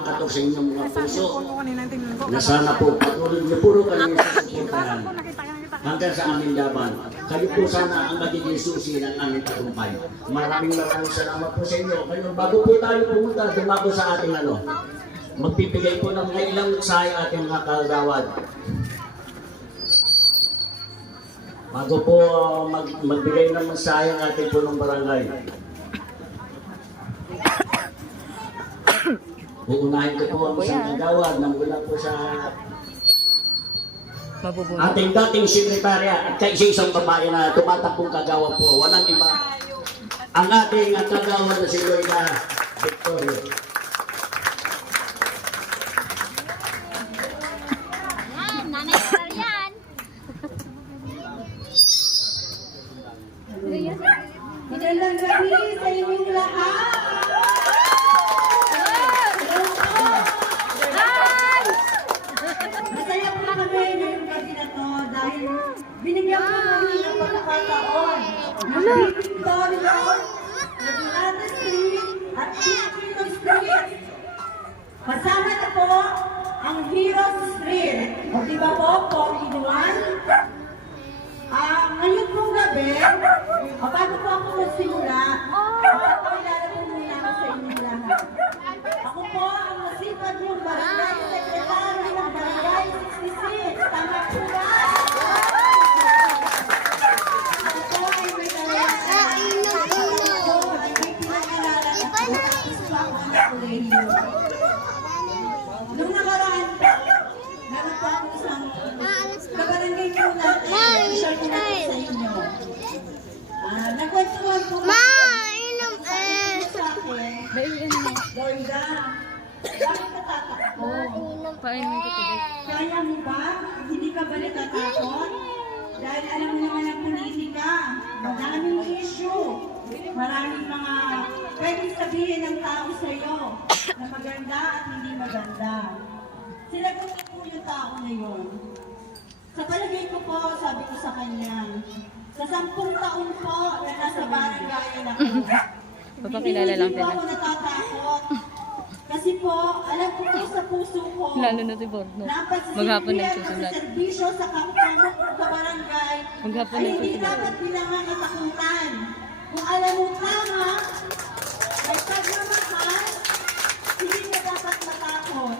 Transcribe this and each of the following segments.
kumakatok sa inyong mga puso na sana po patuloy niyo puro kami sa suportahan hanggang sa aming laban. Kayo po sana ang magiging susi ng aming tagumpay. Maraming salamat po sa inyo. Ngayon, bago po tayo pumunta, dumako sa ating magbibigay po ng mga ilang mensahe ating mga kagawad. Bago po magbigay ng mensahe ang ating punong barangay. Uunahin ko po ang isang kagawad na mula po sa ating dating sekretarya at isang babae na tumatakbong kagawad po. Walang iba. Ang ating kagawad na si Loida Victorio. Magandang gabi sa inyong lahat. Masaya po kami ngayong gabi na to dahil binigyan po namin ng pagkakataon ng Victoria, Regulata Street at Filipino Street. Kasama na po ang Heroes Street. O diba po, 4-in-1? Ngayon pong gabi, bago po ako magsimula, pakilala po muna ako sa inyong lahat. Ako po ang masipag yung barangay secretary ng barangay 66. Tama po ba? Ako po ay may talagang ako ay may pinag-alalan ako at isa ako ng kolehiyo. Nung nakaraan po, meron po ako isang kabarangay po natin, i-share ko na po sa inyo. Nagkwentuhan po sa akin, Loida, bakit natatakbo? Kaya mo ba? Hindi ka ba natatakot? Dahil alam mo naman ang politika, maraming issue, maraming mga pwedeng sabihin ng tao sa iyo na maganda at hindi maganda. Sinagot ko po yung tao na yun. Sa palagay ko po, sabi ko sa kanya, sa 10 taon po na nasa barangay ako, hindi po ako natatakot. Kasi po, alam ko po sa puso ko, lalo na si Borno. Maghapon ng susunod. Serbisyo sa kapwa sa barangay ay hindi dapat pinangangatakutan. Kung alam mo tama, ay pagmamahal, hindi mo dapat matakot.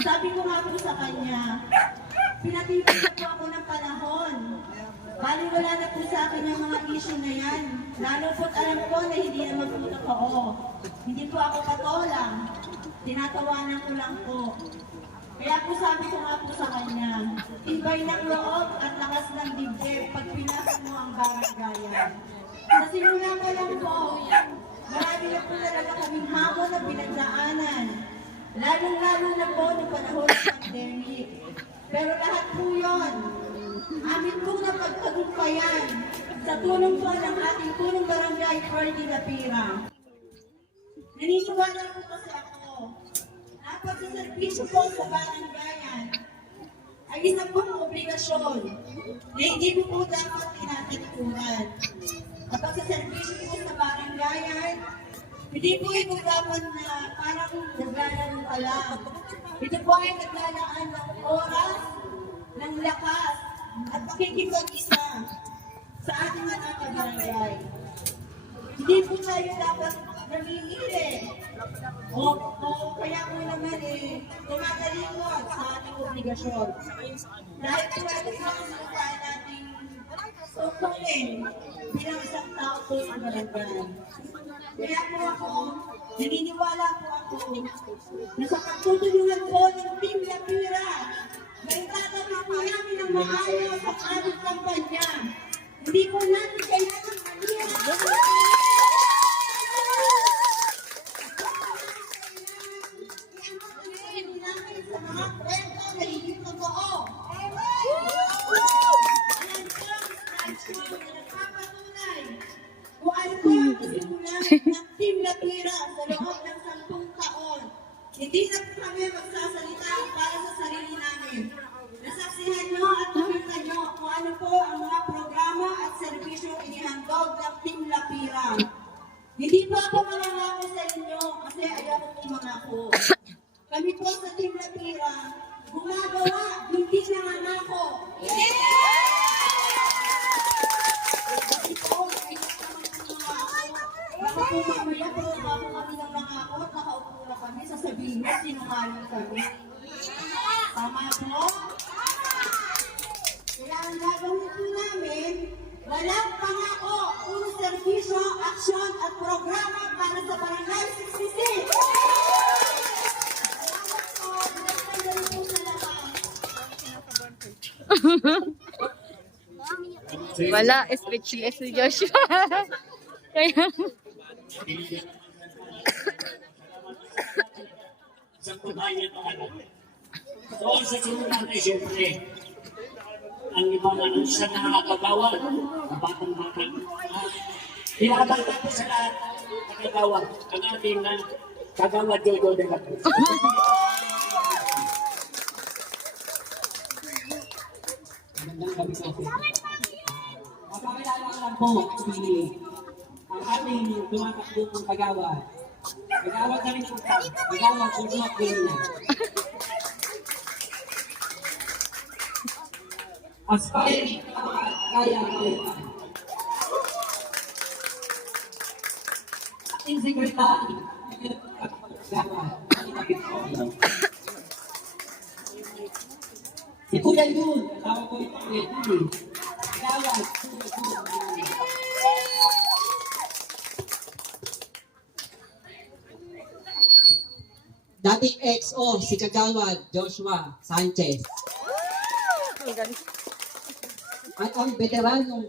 Sabi ko nga po sa kanya, pinatibig po ako ng panahon. Bali wala na po sa akin yung mga issue na yan. Lalo po't alam ko na hindi naman po totoo. Hindi po ako patolang. Tinatawanan ko lang po. Kaya po sabi ko nga po sa kanya, tibay ng loob at lakas ng dibdib pag pinasa mo ang baranggayan. Sa simula ko lang po, marami na po talaga kaming hamon na pinagdaanan. Lalong-lalo na po noong panahon ng pandemic. Pero lahat po yun, amin pong napagtagumpayan sa tulong po ng ating punong barangay Ferdy Lapira. Naniniwala po kasi ako, dapat sa servisyo po sa barangayan ay isang pong obligasyon na hindi po dapat tinatalikuran. Kapag sa servisyo po sa barangayan, hindi po ito dapat na parang naglalaro ka lang. Ito po ay naglalaan ng oras, ng lakas, at pakikipag-isa sa ating mga kabarangay. Hindi po tayo dapat namimili. O kaya po naman tumatalikod sa ating obligasyon. Dahil po ito sa mga nating tungkulin bilang isang tao po sa barangay. Kaya po ako, naniniwala po ako na sa pagtutulungan po ng Team Lapira, may tatawin po namin ng maayos sa aming kampanya. Hindi po natin kailangan manira. Sa mga kwento na hindi totoo. Alam ko, nagpapatunay kung ano po ang simulan ng Team Lapira sa loob ng 10 taon. Hindi na po kami magsasalita para sa sarili namin. Nasaksihan nyo at nakita nyo kung ano po ang mga programa at serbisyo inihandog ng Team Lapira. Hindi po ako mangangako sa inyo kasi ayaw ko mangako. po. Kami po sa Team Lapira, gumagawa, hindi nangangako. Kasi po, kahit naman po nangako, baka po mamaya po bago kami nang nangako at nakaupo na kami, sasabihin mo, sinungaling kami. Tama po? Kaya ang gagawin po namin, walang pangako, puro serbisyo, aksyon at programa para sa Barangay 66. Salamat po, pinagpagaling po sa lahat. Wala, speechless si Joshua. Kaya, Sa pagbayan ng anak. Doon sa sunod natin, siyempre, ang iba na siya nakakagawa, ang batang-bata. Pinakabata po sa lahat, nakagawa, ang ating kagawa Jojo de la Cruz. Magandang gabi sa atin. Mapakilala ko lang po ang ating tumatakbo ng kagawad. Kagawad na rin po tayo. Kagawad po siya Pina. Aspiring kaya ko. Ating sekretary. Kagawad. Si Kuya Yun, tawag ko ito Kuya Yun. Kagawad. Dating XO, si Kagawad Joshua Sanchez. At ang veteranong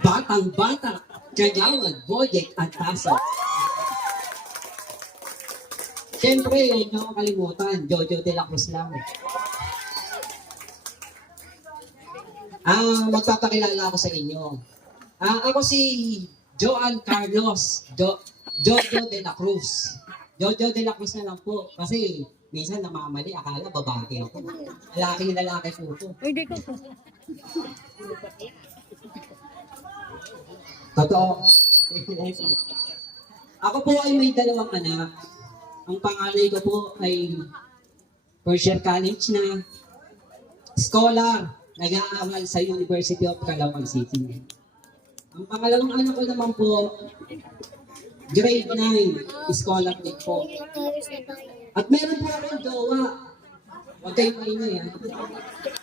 batang-bata, Kagawad Boyek at Taso. Siyempre, huwag niyo kalimutan, Jojo de la Cruz lang. Magpapakilala ako sa inyo. Ako si Joan Carlos Jojo de la Cruz. Jojo de la Cruz na lang po. Kasi minsan namamali, akala babae ako. Lalaki po ito. hindi ko. Totoo. Ako po ay may dalawang anak. Ang panganay ko po ay first year college na scholar, nag-aaral sa University of Caloocan City. Ang pangalawang anak ko naman po, grade 9, scholar din po. At meron po akong jowa. Huwag kayong maingay ha.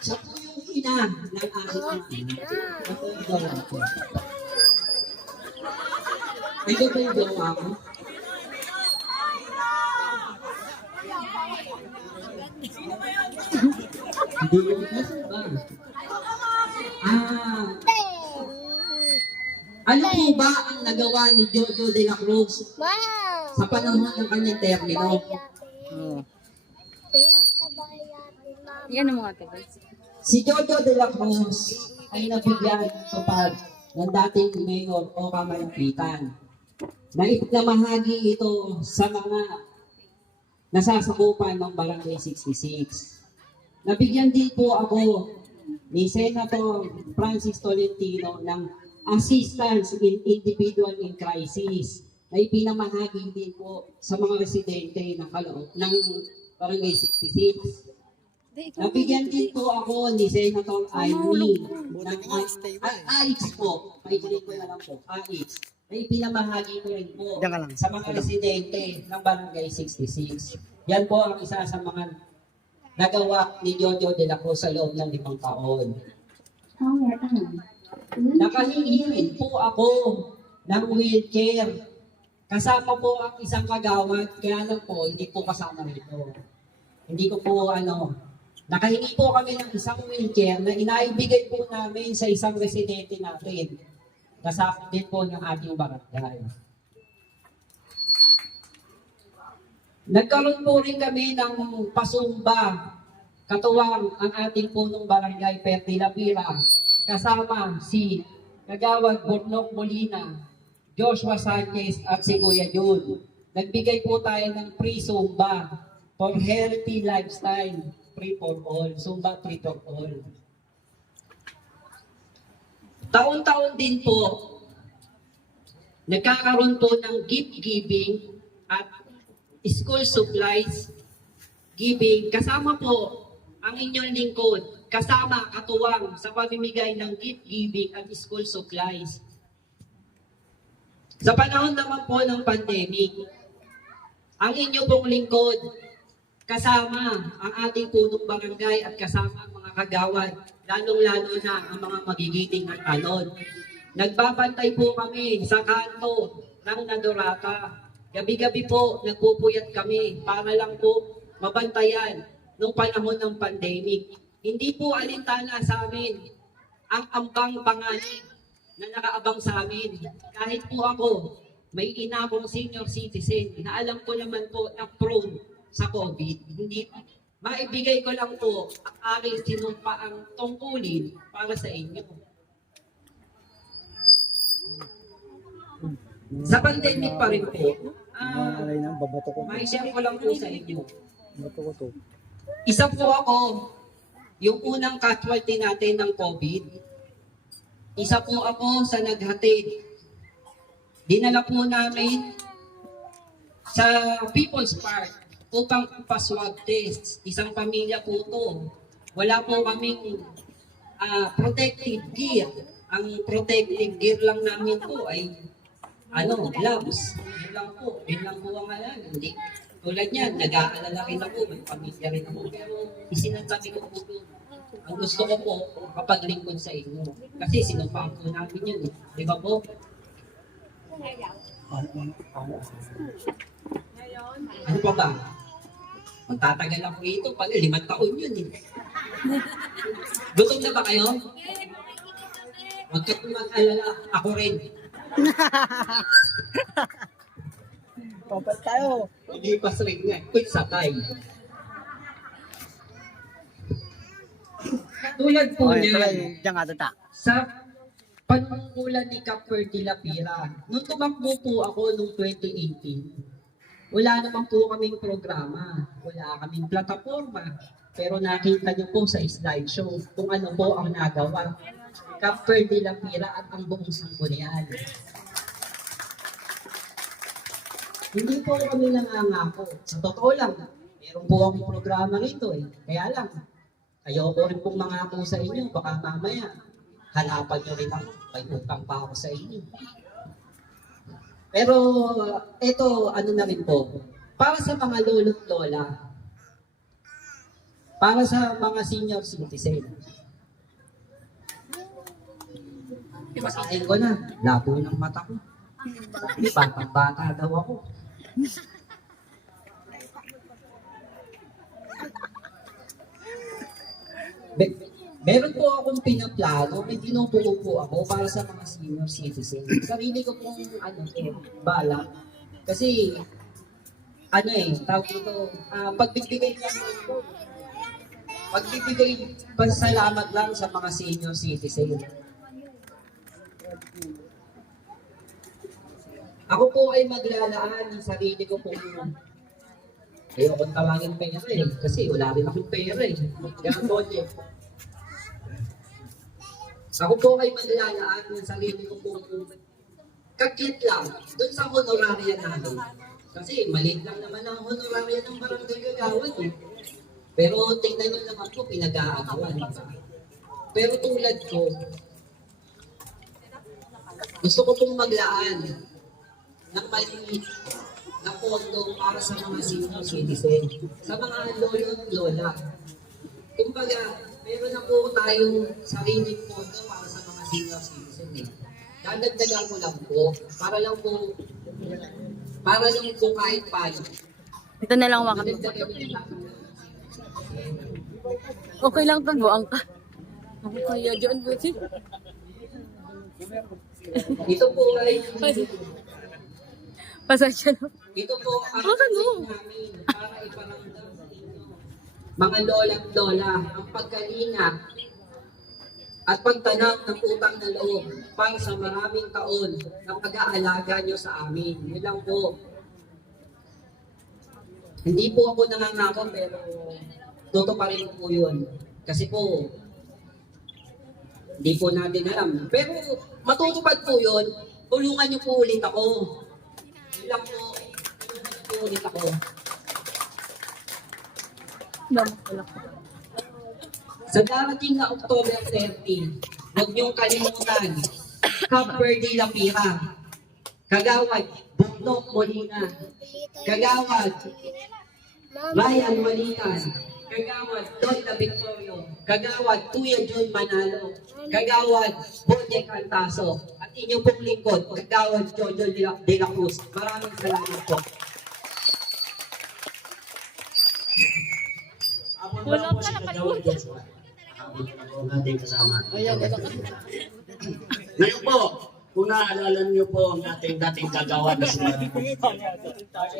Siya po yung ina ng aking anak. Ito yung jowa ko. Ito po yung jowa ko. Hindi ko kasi ba? Ano po ba ang nagawa ni Jojo de la Cruz sa panahon ng kanyang termino? Yan ang mga tabay. Si Jojo de la Cruz ay nabigyan tupad ng dating mayor o kamalampitan. Namahagi ito sa mga nasasakupan ng Barangay 66. Nabigyan din po ako ni Senator Francis Tolentino ng assistance in individual in crisis na ipinamahagi din po sa mga residente ng Barangay 66. Nabigyan din po ako ni Senator Amy ng AIX po, maikulit ko na lang po, AIX, na ipinamahagi ko rin po sa mga residente ng Barangay 66. Yan po ang isa sa mga nagawa ni Jojo de la Cruz sa loob ng 5 taon. Nakahingi rin po ako ng wheelchair. Kasama po ang isang kagawad, kaya lang po, hindi po kasama rito. Hindi ko po nakahingi po kami ng isang wheelchair na inaibigay po namin sa isang residente natin. Kasama din po ng ating barangay. Nagkaroon po rin kami ng pasumba, katuwang ang ating punong barangay Perti Lapira, kasama si Kagawad Bornok Molina, Joshua Sanchez at si Kuya Jun. Nagbigay po tayo ng free Zumba for healthy lifestyle, free for all, Zumba free for all. Taon-taon din po, nagkakaroon po ng gift giving at school supplies giving. Kasama po ang inyong lingkod, kasama katuwang sa pamimigay ng gift giving at school supplies. Sa panahon naman po ng pandemic, ang inyo pong lingkod, kasama ang ating punong barangay at kasama ang mga kagawad, lalong-lalo na ang mga magigiting at alon. Nagbabantay po kami sa kanto ng Nadorata. Gabi-gabi po, nagpupuyat kami para lang po mabantayan nung panahon ng pandemic. Hindi po alintana sa amin ang ambang panganib na nakaabang sa amin. Kahit po ako, may ina akong senior citizen na alam ko naman po na prone sa COVID. Hindi, maibigay ko lang po ang aking sinumpaang tungkulin para sa inyo. Sa pandemic pa rin po, mai-share ko lang po sa inyo. Isa po ako, yung unang casualty natin ng COVID. Isa po ako sa naghatid. Dinala po namin sa People's Park upang paswab test. Isang pamilya po to. Wala po kaming protective gear. Ang protective gear lang namin po ay gloves. Yun lang po. Yun lang po ang hindi. Tulad niyan, nag-aalala rin ako, may pamilya rin ako. Pero isinansabi ko po doon. Ang gusto ko po, kapaglingkod sa inyo. Kasi sinumpaan po namin yun. Di ba po? Ano pa ba? Magtatagal ako ito. Pag 5 taon yun eh. Gutom na ba kayo? Huwag ka mag-alala. Ako rin. Papat tayo. Hindi pa rin nga. Quit sakay. Tulad po niyan. Diyan nga tata. Sa panungulan ni Capper de la Pira, nung tumakbo po ako noong 2018, wala naman po kaming programa, wala kaming plataforma, pero nakita niyo po sa slideshow kung ano po ang nagawa. Capper de la Pira at ang buong sanggunian. Hindi po kami nangangako. Sa totoo lang, meron po akong programa rito eh. Kaya lang, ayoko rin pong mangako sa inyo, baka mamaya hanapan nyo rin ako, may utang pa ako sa inyo. Pero ito, ano na rin po, para sa mga lolo't lola, para sa mga senior citizen. Masahin ko na, labo ng mata ko. Batang-bata daw ako. Meron po akong pinaplano, may tinutulo po ako para sa mga senior citizen. Sarili ko pong balak. Kasi, tawag ito, pagbibigay pasalamat lang sa mga senior citizen. Ako po ay maglalaan ng sarili ko pong ayokong tawagin pera eh, kasi wala rin akong pera eh. Ganun eh. Ako po ay maglalaan ng sarili ko pong kakit lang doon sa honoraria namin. Kasi maliit lang naman ang honoraria ng barangay Kagawad eh. Pero tingnan nyo naman po, pinag-aagawan. Pero tulad ko, gusto ko pong maglaan ng maliit na pondo para sa mga senior citizen, sa mga lolo at lola. Kumbaga, meron na po tayong sariling pondo para sa mga senior citizen eh. Dadagdagan ko lang po, para lang po kahit paano. Ito na lang wakam. Dadagdagan ko lang. Okay lang ito, buang ka. Ako kaya dyan, buti. Ito po ay Pasensya na. ito po ang Bakit mo? namin para iparamdam sa inyo. Mga lola at lola, ang pagkalinga at pagtanap ng utang na loob para sa maraming taon na pag-aalaga nyo sa amin. Yun lang po. Hindi po ako nangangako pero totoo pa rin po yun. Kasi po, hindi po natin alam. Pero matutupad po yun, tulungan nyo po ulit ako. Yun lang po. Tulungan nyo po ulit ako. Damak pala ko. Sa darating na October 30, huwag niyong kalimutan, Cap Verde Lapira, Kagawad Buknok Molina, Kagawad Ryan Malikan, Kagawad Donda Victorio, Kagawad Kuya John Manalo, Kagawad Boje Cantaso, at inyong pong lingkod, Kagawad Jojo de la Cruz. Maraming salamat po. Wala pa nakalimutan. Ang ating kasama. Ayan, wala ka. Ngayon po, kung naaalala niyo po ang ating dating kagawad na sila.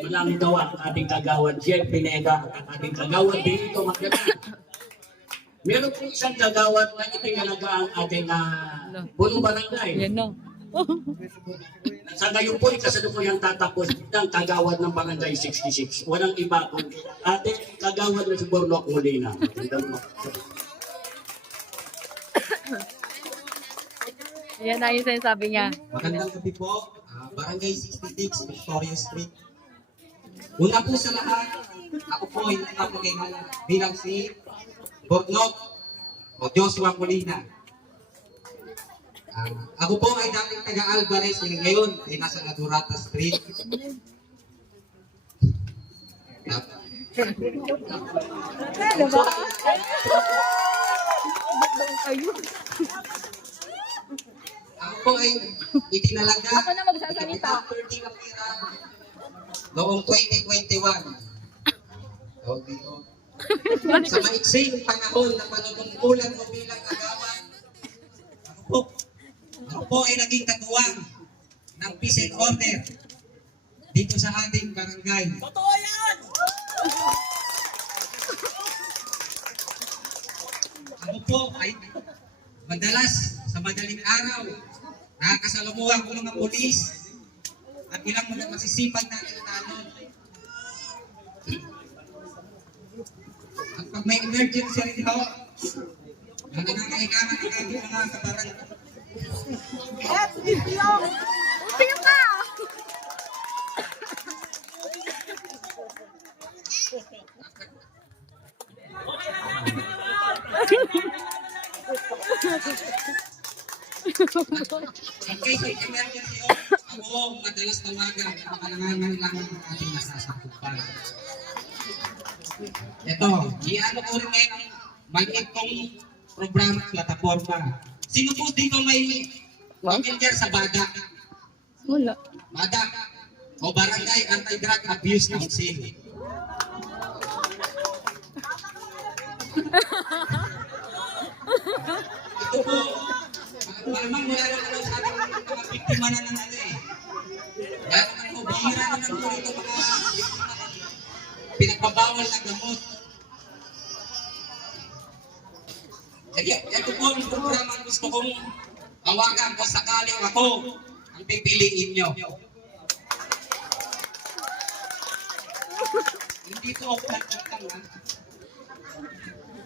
Maraming gawa ang ating kagawad Jeff Pineda, ang ating kagawad Benito Magdalena. Meron po isang kagawad na itinalaga ang ating punong barangay. Yan na. Sa ngayon po, kasalukuyang tatapos ng kagawad ng barangay 66. Walang iba kundi ating kagawad na si Bornok Molina. Yan na yung sinasabi niya. Magandang gabi po, Barangay 66, Victoria Street. Una po sa lahat, ako po ay napakilala bilang si Bornok o Joshua Molina. Ako po ay dating taga Alvarez, ngayon ay nasa Ladurata Street. Ako po ay itinalaga Ako na magsasalita. noong 2021. Tawag dito. Sa maiksing panahon na panunungkulan ko bilang kagawad, ako po ay naging katuwang ng peace and order dito sa ating barangay. Totoo yan! Ako po ay madalas sa madaling araw nakakasalamuhan ko ng mga pulis at ilang mga masisipag natin tanong. At pag may emergency rin ho, na nangangailangan ng ating mga kabarangay. Sino ka? In case of emergency ho, ako madalas tawagan at mga nangangailangan ng ating nasasakupan. Ito, iano ko rin ngayon ang maliit kong programa at plataforma. Sino po dito may familiar sa BADA? Wala. BADA o Barangay Anti-Drug Abuse Council. Ito po, malamang wala naman sa ating mga biktima na ng ano eh. Kaya naman po, bihira naman po ito mga biktima na pinagbabawal na gamot. Kaya ito po ang programa ang gusto kong tawagan kung sakaling ako ang pipiliin nyo. Hindi po ako nagtatang.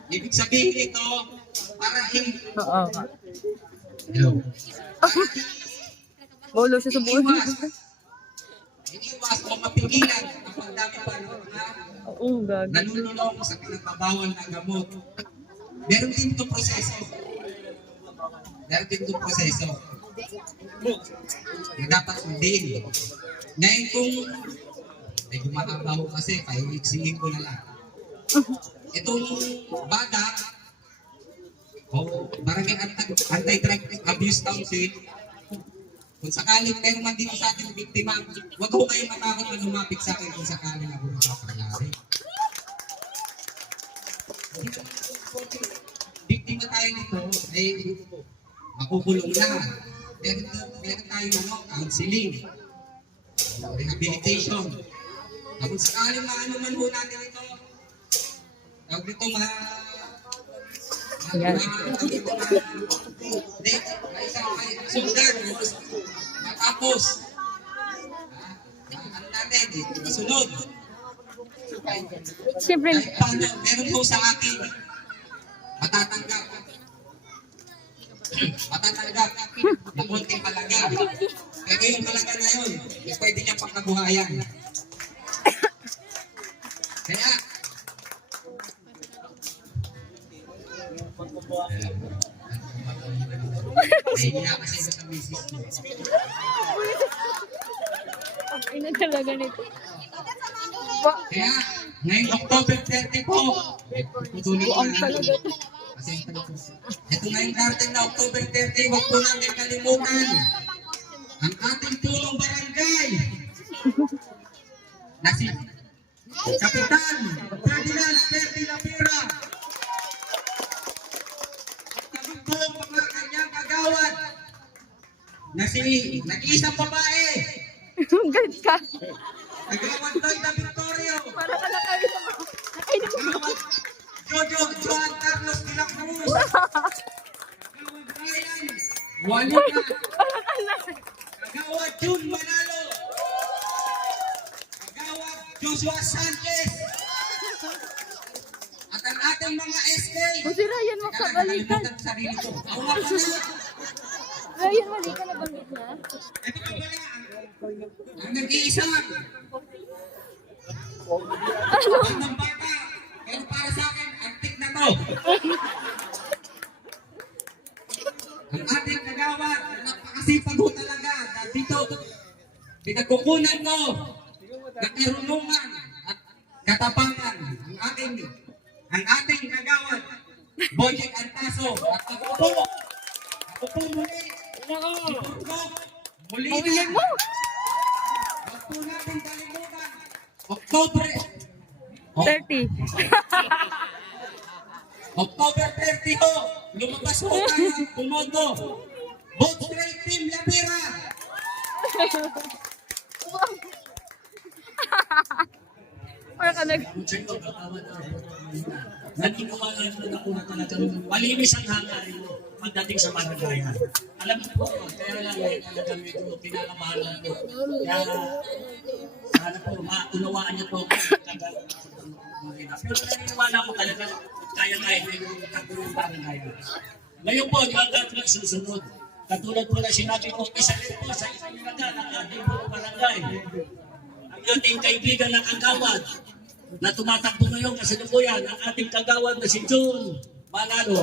Ibig sabihin ito, para Oo. hello. Bolo siya sa buhay. Iniwas o mapigilan ang pagdami pa ng mga Oo, gag. nanunulong sa pinagbabawal na gamot. Meron din itong proseso. Meron din itong proseso. Na dapat sundin. Ngayon kung may gumahaba ko kasi, kaya iksihin ko na lang. Itong BADA o Barangay Anti-Drug Abuse Council, kung sakaling meron man dito sa ating biktima, huwag ko kayong matakot na lumapit sa akin kung sakaling ako makapangyari. Biktima tayo nito, ay makukulong na. Meron tayo counseling, rehabilitation. Kung sakaling maano man ho natin ito, tawag dito sundan, matapos, ano natin, masunod. Siyempre, Kahit paano, meron po sa akin, matatanggap ng konting halaga. Pero yung halaga na yun, pwede niya pangkabuhayan. Kaya, nahihiya kasi sa misis mo. Ang ina talaga nito. Kaya, ngayong October 30 po, tutuloy ko Ang na. talaga to. Ito ngayong darating na October 30, huwag po namin kalimutan ang ating tulong barangay na si Kapitan Ferdinand Perdi Lapira. Kami po ang mga kanyang kagawad na si nag-iisang babae, Ang galit ka. kagawad Toyda Victorio, Para ka na kayo sa mga. kagawad Jojo Juan Carlos de la Cruz, kagawad Ryan Juanita, kagawad Jun Manalo, kagawad Joshua Sanchez, at ang ating mga SK. O si Ryan, makabalikan. Nakalimutan sa sarili ko. Awa ka na. Ryan, mali ka na banggit na. Ito pa pala ang nag-iisang ng bata. Pero para sa akin, antik na to. Ang ating kagawad, napakasipag ho talaga. Dito, pinagkukunan ko ng karunungan at katapangan ang ating kagawad, Boyek Antaso. At ako po muli, muli Pamilya mo. Huwag po natin kalimutan. October 30. October 30 ho, lumabas po tayo ng Pumondo. Vote Straight Team Lapira. Para ka nag... Naniniwala naman ako na talagang malinis ang hangarin mo pagdating sa barangay. Alam mo po, kaya lang talagang medyo kinakabahan ako. Kaya sana po maunawaan niyo po. Pero naniniwala ko talaga kaya-kaya na yung katulong barangay. Ngayon po, hanggang na susunod. Katulad po na sinabi ko, isa rin po sa isang mga ng ating barangay. Ang ating kaibigan na kagawad na tumatakbo ngayon kasalukuyan ang ating kagawad na si Jun Manalo.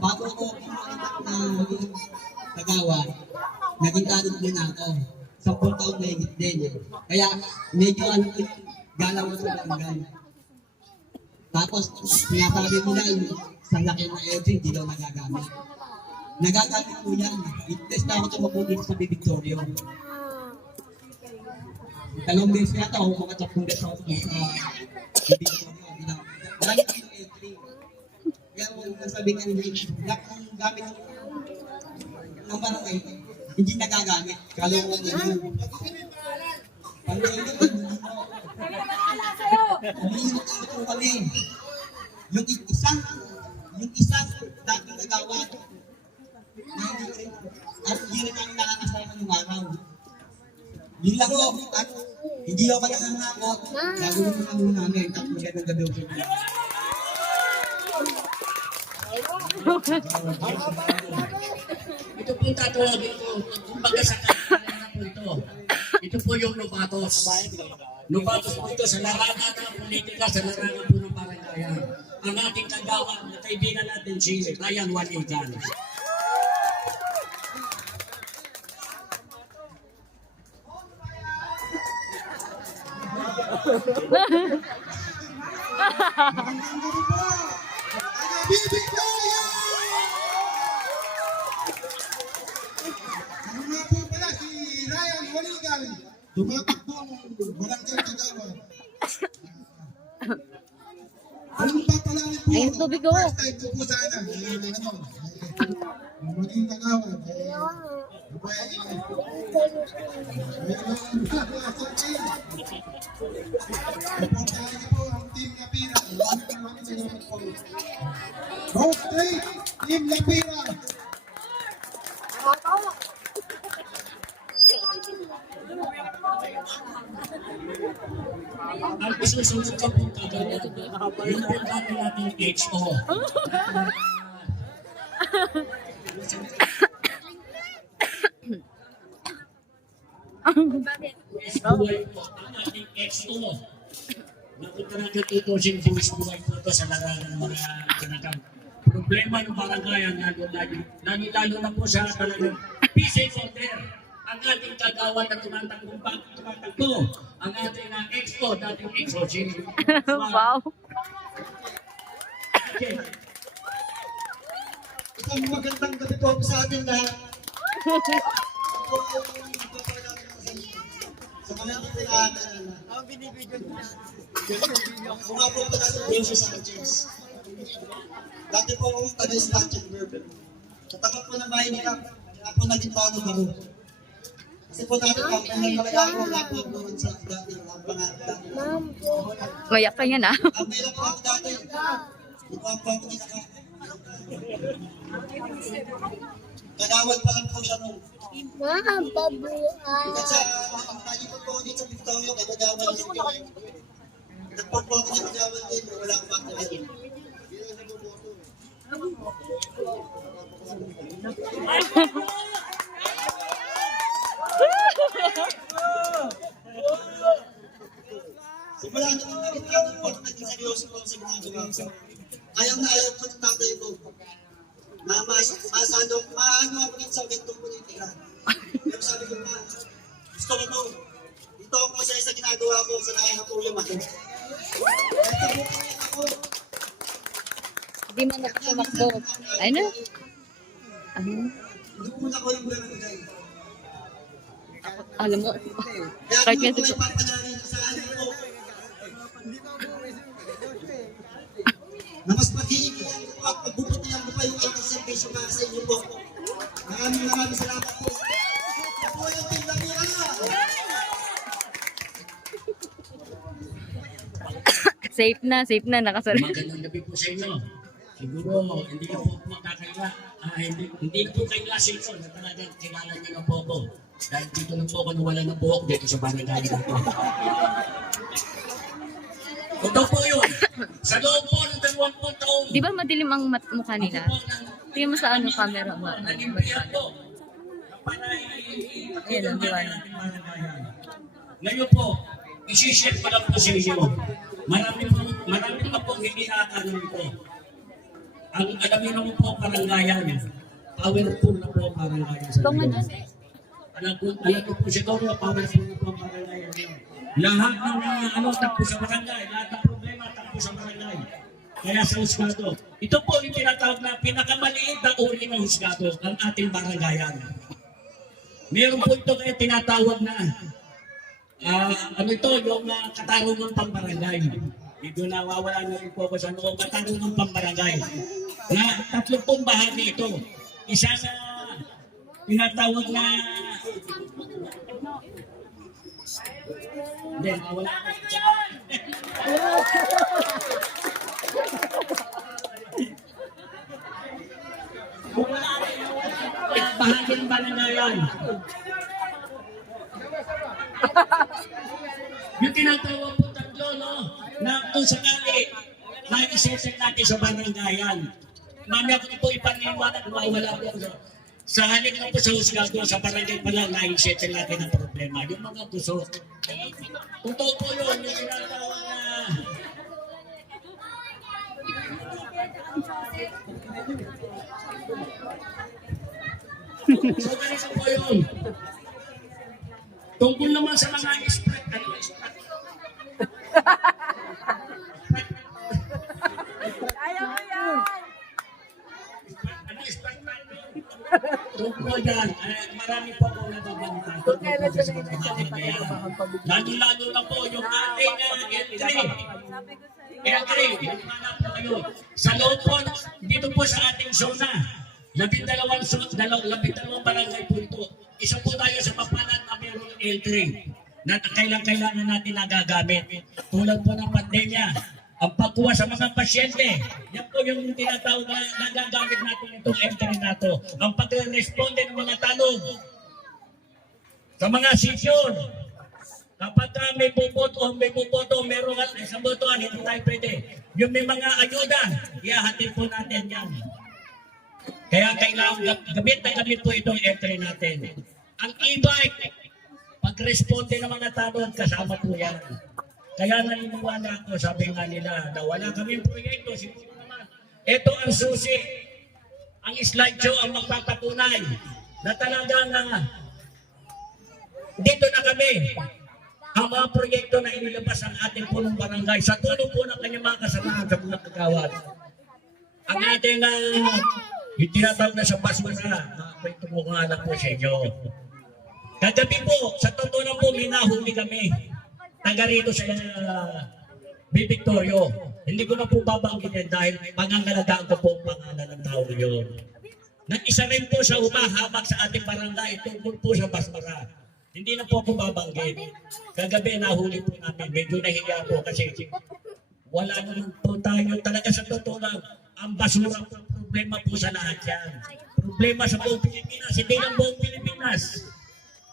Bago ako pumangat na maging kagawad, naging tanong din ako. 10 taon na higit din. Kaya medyo galaw sa barangay. Tapos sinasabi nila yung sa laki na engine, hindi daw nagagamit. Nagagamit ko yan. I-test na ako tumakbo dito sa Victorio. Dalawang beses yata ako, mga 10 beses ako sa Victorio. Dahil ako ng entry. Kaya kung nasabi nga nila, lahat ng gamit ng barangay, hindi nagagamit. Kalungan nila. Pag umiinit ko kami. Yung isang dating nagawad, at hindi rin kami nakakasama ng araw. Yun lang ko, at hindi ako manangangako, gagawin mo lang namin, at magandang gabi ako. Ito po tatawagin ko, kumbaga sa kanya po ito. Ito po yung Novatos. Novatos po ito sa larangan ng politika, sa larangan po ng barangayan. Ang ating kagawad na kaibigan natin si Ryan Juanican. Ano nga po pala si Ryan Juanican, tumatakbong barangay kagawad. Anong papalangin po? Ayun, tubig ko. First time ko po sana. Maging kagawad. Ipuntahan po ang Team Lapira. Maraming salamat po. Vote straight, Team Lapira. Ang isusunod ka po kagawad, yung po natin natin HO. Buwis buhay po. Ang ating XO. Naku talaga tutusin buwis buhay po ito sa larangan ng mga talagang problema ng barangayan, lalo na po sa talagang peace and order. Ang ating kagawan na tumatagpo, ang ating expo, dating expo, Wow. Okay. Isang magandang gabi po sa ating lahat. Sa mga pinakakilala. Ang binibigyan ko na. Ako nga po pala sa Princess Sanchez. Dati po akong taga-Statue Bourbon. Sa tapat po ng bahay ni Kap, kaya po naging tanong ako. Kasi po dati Kap, may talaga ako wala po ako noon sa dati. Ang pangarap dati. Mayak ka yan ah. Ang meron po ako dati. Ikaw po ako nila Kap. Kagawad pa lang po siya noon. Hanggang sa nakikot po ako dito sa Victoria, kaya kagawad din po. Nagpag po ako sa kagawad din, wala akong makakalasin. Simula nung nakita ko po, naging seryoso po sa ginagawa ko. Ayaw na ayaw ko ng tatay ko. Maano ako rin sa gantong politika. Pero sabi ko na, gusto ko po, dito ako masaya sa ginagawa ko sa nakakatulong ako. Ako, Hindi man ako tumakbo. Ay na. Ano? doon ako yung barangay. Alam mo. Kaya Kahit kung nga ako sa... ay papadalin sa ano ko, na mas maghihigilan ko at pagbubutihan ko pa yung aking servisyo para sa inyo po. Maraming salamat po. Ako yung Pindapura! Safe na, nakasunod. Magandang gabi po sa inyo. Siguro, hindi na po makakaila. Hindi na po kaila sa inyo na talagang kilala niyo na po ako. Dahil dito lang po ako nawala ng buhok dito sa barangay na po. Totoo po yun. Sa loob po ng 20 taon. Di ba madilim ang mukha nila? Ako po ng Tingnan mo sa ano camera mo. nanimpiyan po. Para Ayan, ang diwan. Ngayon po, isi-share ko lang po sa inyo. Marami naman po hindi nakakaroon po. Ang alam niyo naman po parangayan. Powerful na po parangayan sa inyo. Alam ko po siguro powerful na po parangayan. Lahat ng takbo sa barangay, lahat ng problema takbo sa barangay. Kaya sa husgado, ito po yung tinatawag na pinakamaliit na uri ng husgado, ang ating barangayan. Meron po ito kaya tinatawag na yung katarungan pang barangay. Dito nawawala na rin po ako sa noong katarungan pang barangay. Na tatlong pong bahagi ito. Isa na tinatawag na hindi, nawala ako. Bahagi ng barangay. Yung tinatawag po tatlo, no? Na kung sakali, na isesek natin sa barangayan. Mamaya ko na po ipaniwanag, mawala po ako. Sa halik na po sa husgado, sa barangay pala, na-settle natin ang problema. Yung mga gusto. Totoo po yun, yung tinatawag na... So, ganito po yun. Tungkol naman sa mga expert, tungkol dyan, marami po akong nababanta. Tungkol po sa mga kababayan. Lalo-lalo na po yung ating entry. Hanap po kayo. Sa loob po, dito po sa ating zona, 12 barangay po ito. Isa po tayo sa papalan na mayroong L3 na kailangan natin nagagamit. Tulad po ng pandemya, ang pagkuha sa mga pasyente, yan po yung tinatawag na nagagamit natin itong L3 na ito. Ang pag-responde ng mga tanong sa mga sesyon. Kapag may pupoto, meron isang botohan, hindi tayo pwede. Yung may mga ayuda, ihahatid po natin yan. Kaya kailangan gamit po itong L3 natin. Ang e-bike, Pag-responde ng mga tanong, kasama po yan. Kaya naniniwala ako, sabi nga nila, na wala kaming proyekto. Siguro naman, ito ang susi, ang slideshow ang magpapatunay na talagang dito na kami. Ang mga proyekto na inilabas ang ating punong barangay sa tulong po ng kanyang mga kasamahan sa mga kagawad. Ang ating itinatawag na sa basura, may tumunga na po sa inyo. Kagabi po, sa totoo lang po, minahuli kami. Taga rito sa Victorio. Hindi ko na po babanggitin dahil pangangalagaan ko po ang pangalan ng tao yun. Nag-isa rin po sa humahabak sa ating barangay tungkol po sa basura. Hindi na po ako babanggit. Kagabi nahuli po namin. Medyo nahiya po kasi wala naman po tayo. Talaga sa totoo lang, ang basura po problema po sa lahat yan. Problema sa buong Pilipinas. Hindi lang buong Pilipinas.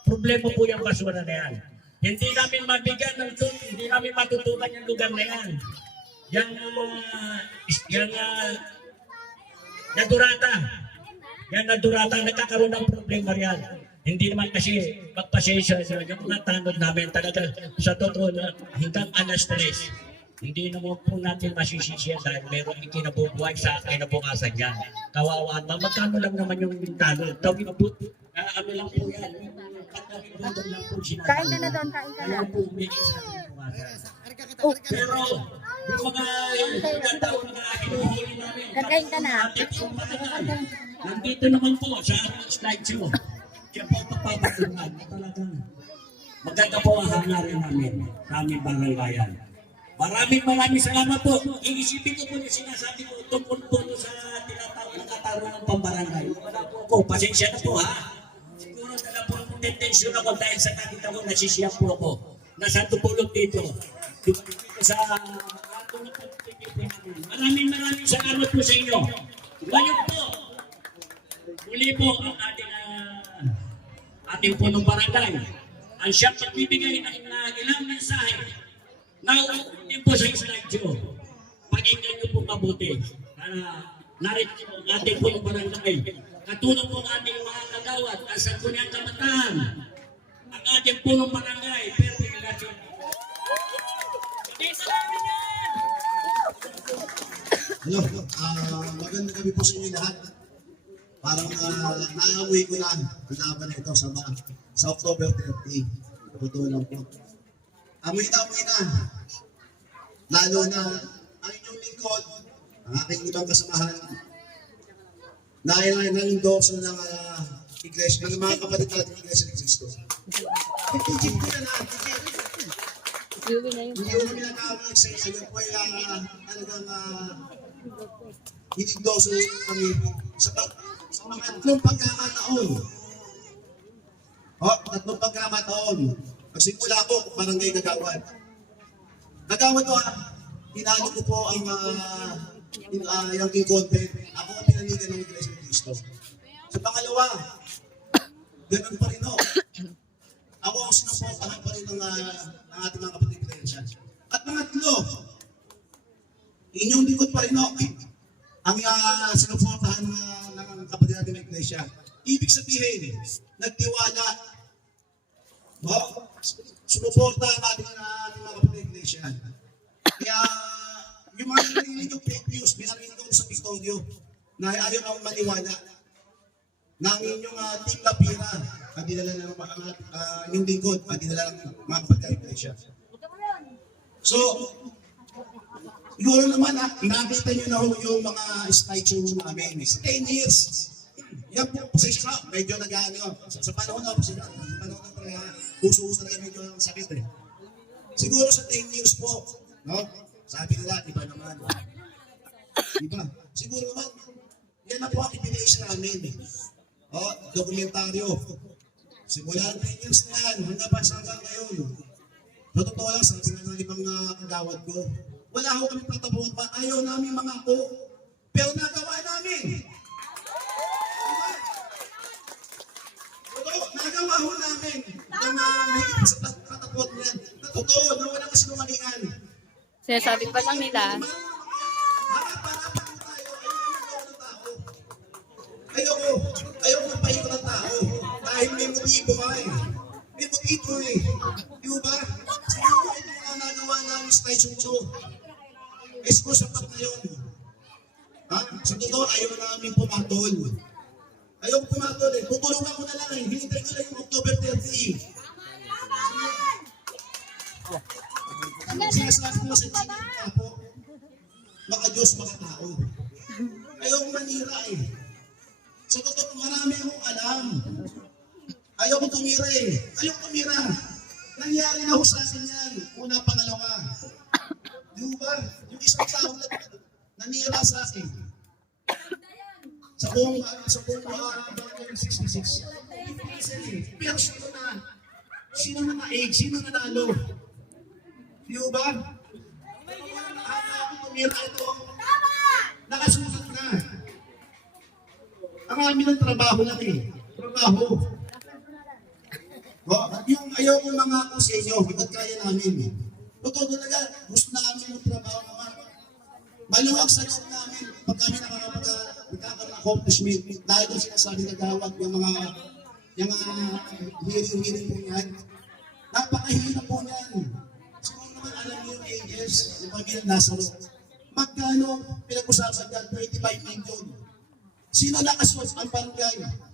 Problema po yung basura na yan. Hindi namin mabigyan ng tulong. Hindi namin matutukan yung lugar na yan. Yan na durata. Nagkakaroon ng problema yan. Hindi naman kasi magpasensya yung mga tanod namin talaga sa totoo na hanggang alas-tres. Hindi naman po natin masisisiyan dahil meron ikinabubuhay sa kinabukasan yan. Kawawa, magkano lang naman yung tanod. Tawin na po, ano lang po yan. Kain ka na doon, kain ka na. Kaya po, may isa Pero, yung mga tao na hinuhuli namin, Kakain ka na. nandito naman po sa ating slideshow. Kaya po papapatungan na talagang maganda po ang hangarin namin sa aming barangayan. Maraming salamat po. Iisipin ko po yung sinasabi ko tungkol po sa tinatawag na katarungan ng pambarangay. Wala po ako. Pasensya na po ha. Siguro dala po ang intensyon ako dahil sa nakita ko nasisiyak po ako. Nasa tupulog dito. Dito sa maraming salamat po sa inyo. Ngayon po, muli po ang ating punong barangay. Ang siyang magbibigay ng ilang mensahe na uunin po sa slideshow. Pakinggan niyo po mabuti. Narito ang ating punong barangay. Katulong po ang ating mga kagawad at sa kunyang kamataan. Ang ating punong barangay. Perfect election. Hello, magandang gabi po sa inyo lahat. Parang naamoy ko na laban ito sa October 30. Totoo lang po. Amoy na. Lalo na ang inyong lingkod, ang aking ibang kasamahan, na-endorse ng iglesia, ng mga kapatid natin ng Iglesia ni Cristo. Titijip ko na natin. Iuwi na yun. Hindi ko namin nakakawag sa inyo. Yan po ay talagang inendorse kami sa mga tatlong pagkakataon. Tatlong pagkakataon. Nagsimula ko, barangay Gagawad. Gagawad ko, tinalo ko po ang yung king content. Ako ang pinanigan ng Iglesia ni Cristo. Sa pangalawa, ganun pa rin o. Ako ang sinuportahan pa rin ng ating mga kapatid Iglesia. At pangatlo, inyong likod pa rin o. Ang sinuportahan ng kapatid natin ng Iglesia. Ibig sabihin, nagtiwala. Sumuporta natin ang mga kapatid ng Iglesia. Kaya, yung mga narinig yung fake news, may narinig ako sa Victorio na ayaw akong maniwala ng inyong team Lapira at dinala ng yung lingkod at dinala ng mga kapatid ng Iglesia. So, siguro naman, nakita nyo na yung mga slideshow namin. 10 years. Yan po, pasensya na, medyo nag-ano. Sa panahon na, sa panahon na uso-uso na medyo ang sakit eh. Siguro sa 10 years po, no? Sabi nila, iba naman. Diba? Siguro naman, yan na po ang ipinais namin. Dokumentaryo. Simula ng 10 years na yan, hanggang pa hanggang ngayon. Totoo lang, sabi nga ng ibang kagawad ko, wala ako kami tatapuan pa, ayaw namin mga ako, pero nagawa namin. Nagawa ho namin na mahigit sa tatapuan mo yan. Na totoo, na walang kasinungalingan. Sinasabi pa lang nila. Harapan-harapan mo tayo, ayoko magpahingo ng tao. Dahil may motibo ka eh. May motibo eh. Isko sapat na yun. Ha? Sa totoo, ayaw namin pumatol. Ayaw pumatol eh. Tutulungan ko na lang eh. Hinintay ko lang yung October 30. Sinasabi mo sa China po, mga Diyos, mga tao. Ayaw manira eh. Sa totoo, marami akong alam. Ayaw ko tumira eh. Ayaw tumira. Nangyari na ho sa akin yan. Una, pangalawa. Di ba? Yung isang tao na nanira sa akin. Sa buong 66. Pero sino na na-egg? Sino na nalo? Di ba? Ako tumira ito. Nakasulat na. Ang amin ng trabaho lang eh. Trabaho. Yung ayaw kong mga ako sa inyo, hanggang kaya namin eh. Totoo talaga, gusto namin yung trabaho naman. Maluwag sa loob namin pag kami nakaka-accomplishment dahil kung sinasabi na gawag yung mga hearing po yan. Napakahirap po yan. Siguro naman alam niyo yung ages, yung pamilya Lazaro. Magkano pinag-usapan yan? 25 million. Sino nakaswas ang barangay?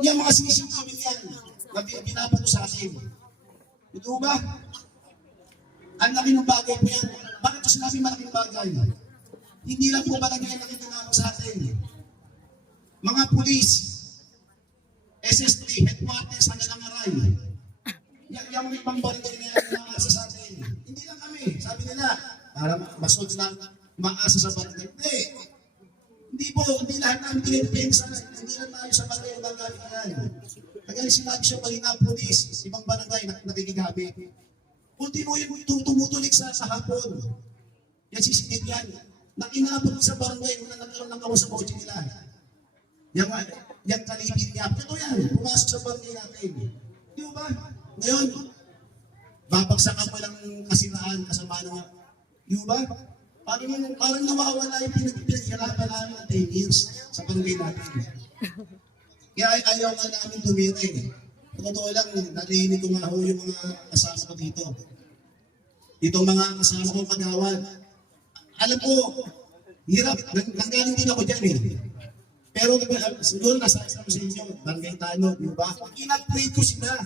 Yung mga sinising namin yan, na binabato sa akin. Ito ba? Ang laki ng bagay po yan. Bakit ko sinabi malaking bagay? Hindi lang po barangay na kitinama sa atin. Mga pulis, SST, headquarters, hanggang aray. Yung ibang barangay na yan nakasa sa atin. Hindi lang kami. Sabi nila, para masod lang maasa sa barangay. Hindi po, hindi lahat namin tinidepensa. Hindi lang tayo sa barangay ng barangay. Kaya sinabi siya kanina, pulis, ibang barangay nakikigabi. Ultimo yung tumutulik sa hapon. Yan sisikip yan. Nakinabot sa barangay kung nagkaroon ng kawas sa kotse nila. Yung kalipin niya. Ito yan, pumasok sa barangay natin. Di ba? Ngayon, babagsakan mo lang kasiraan, kasama na. Di ba? Parang nawawala yung pinaghirapan namin ng 10 years sa barangay natin. Kaya ayaw nga namin tumira eh. Totoo lang, narinig ko nga ho yung mga kasama ko dito. Itong mga kasama ko kagawad. Alam ko, hirap. Nanggaling din ako dyan eh. Pero siguro nasa isang sa inyo, barangay Tano, di ba? In-upgrade ko sila.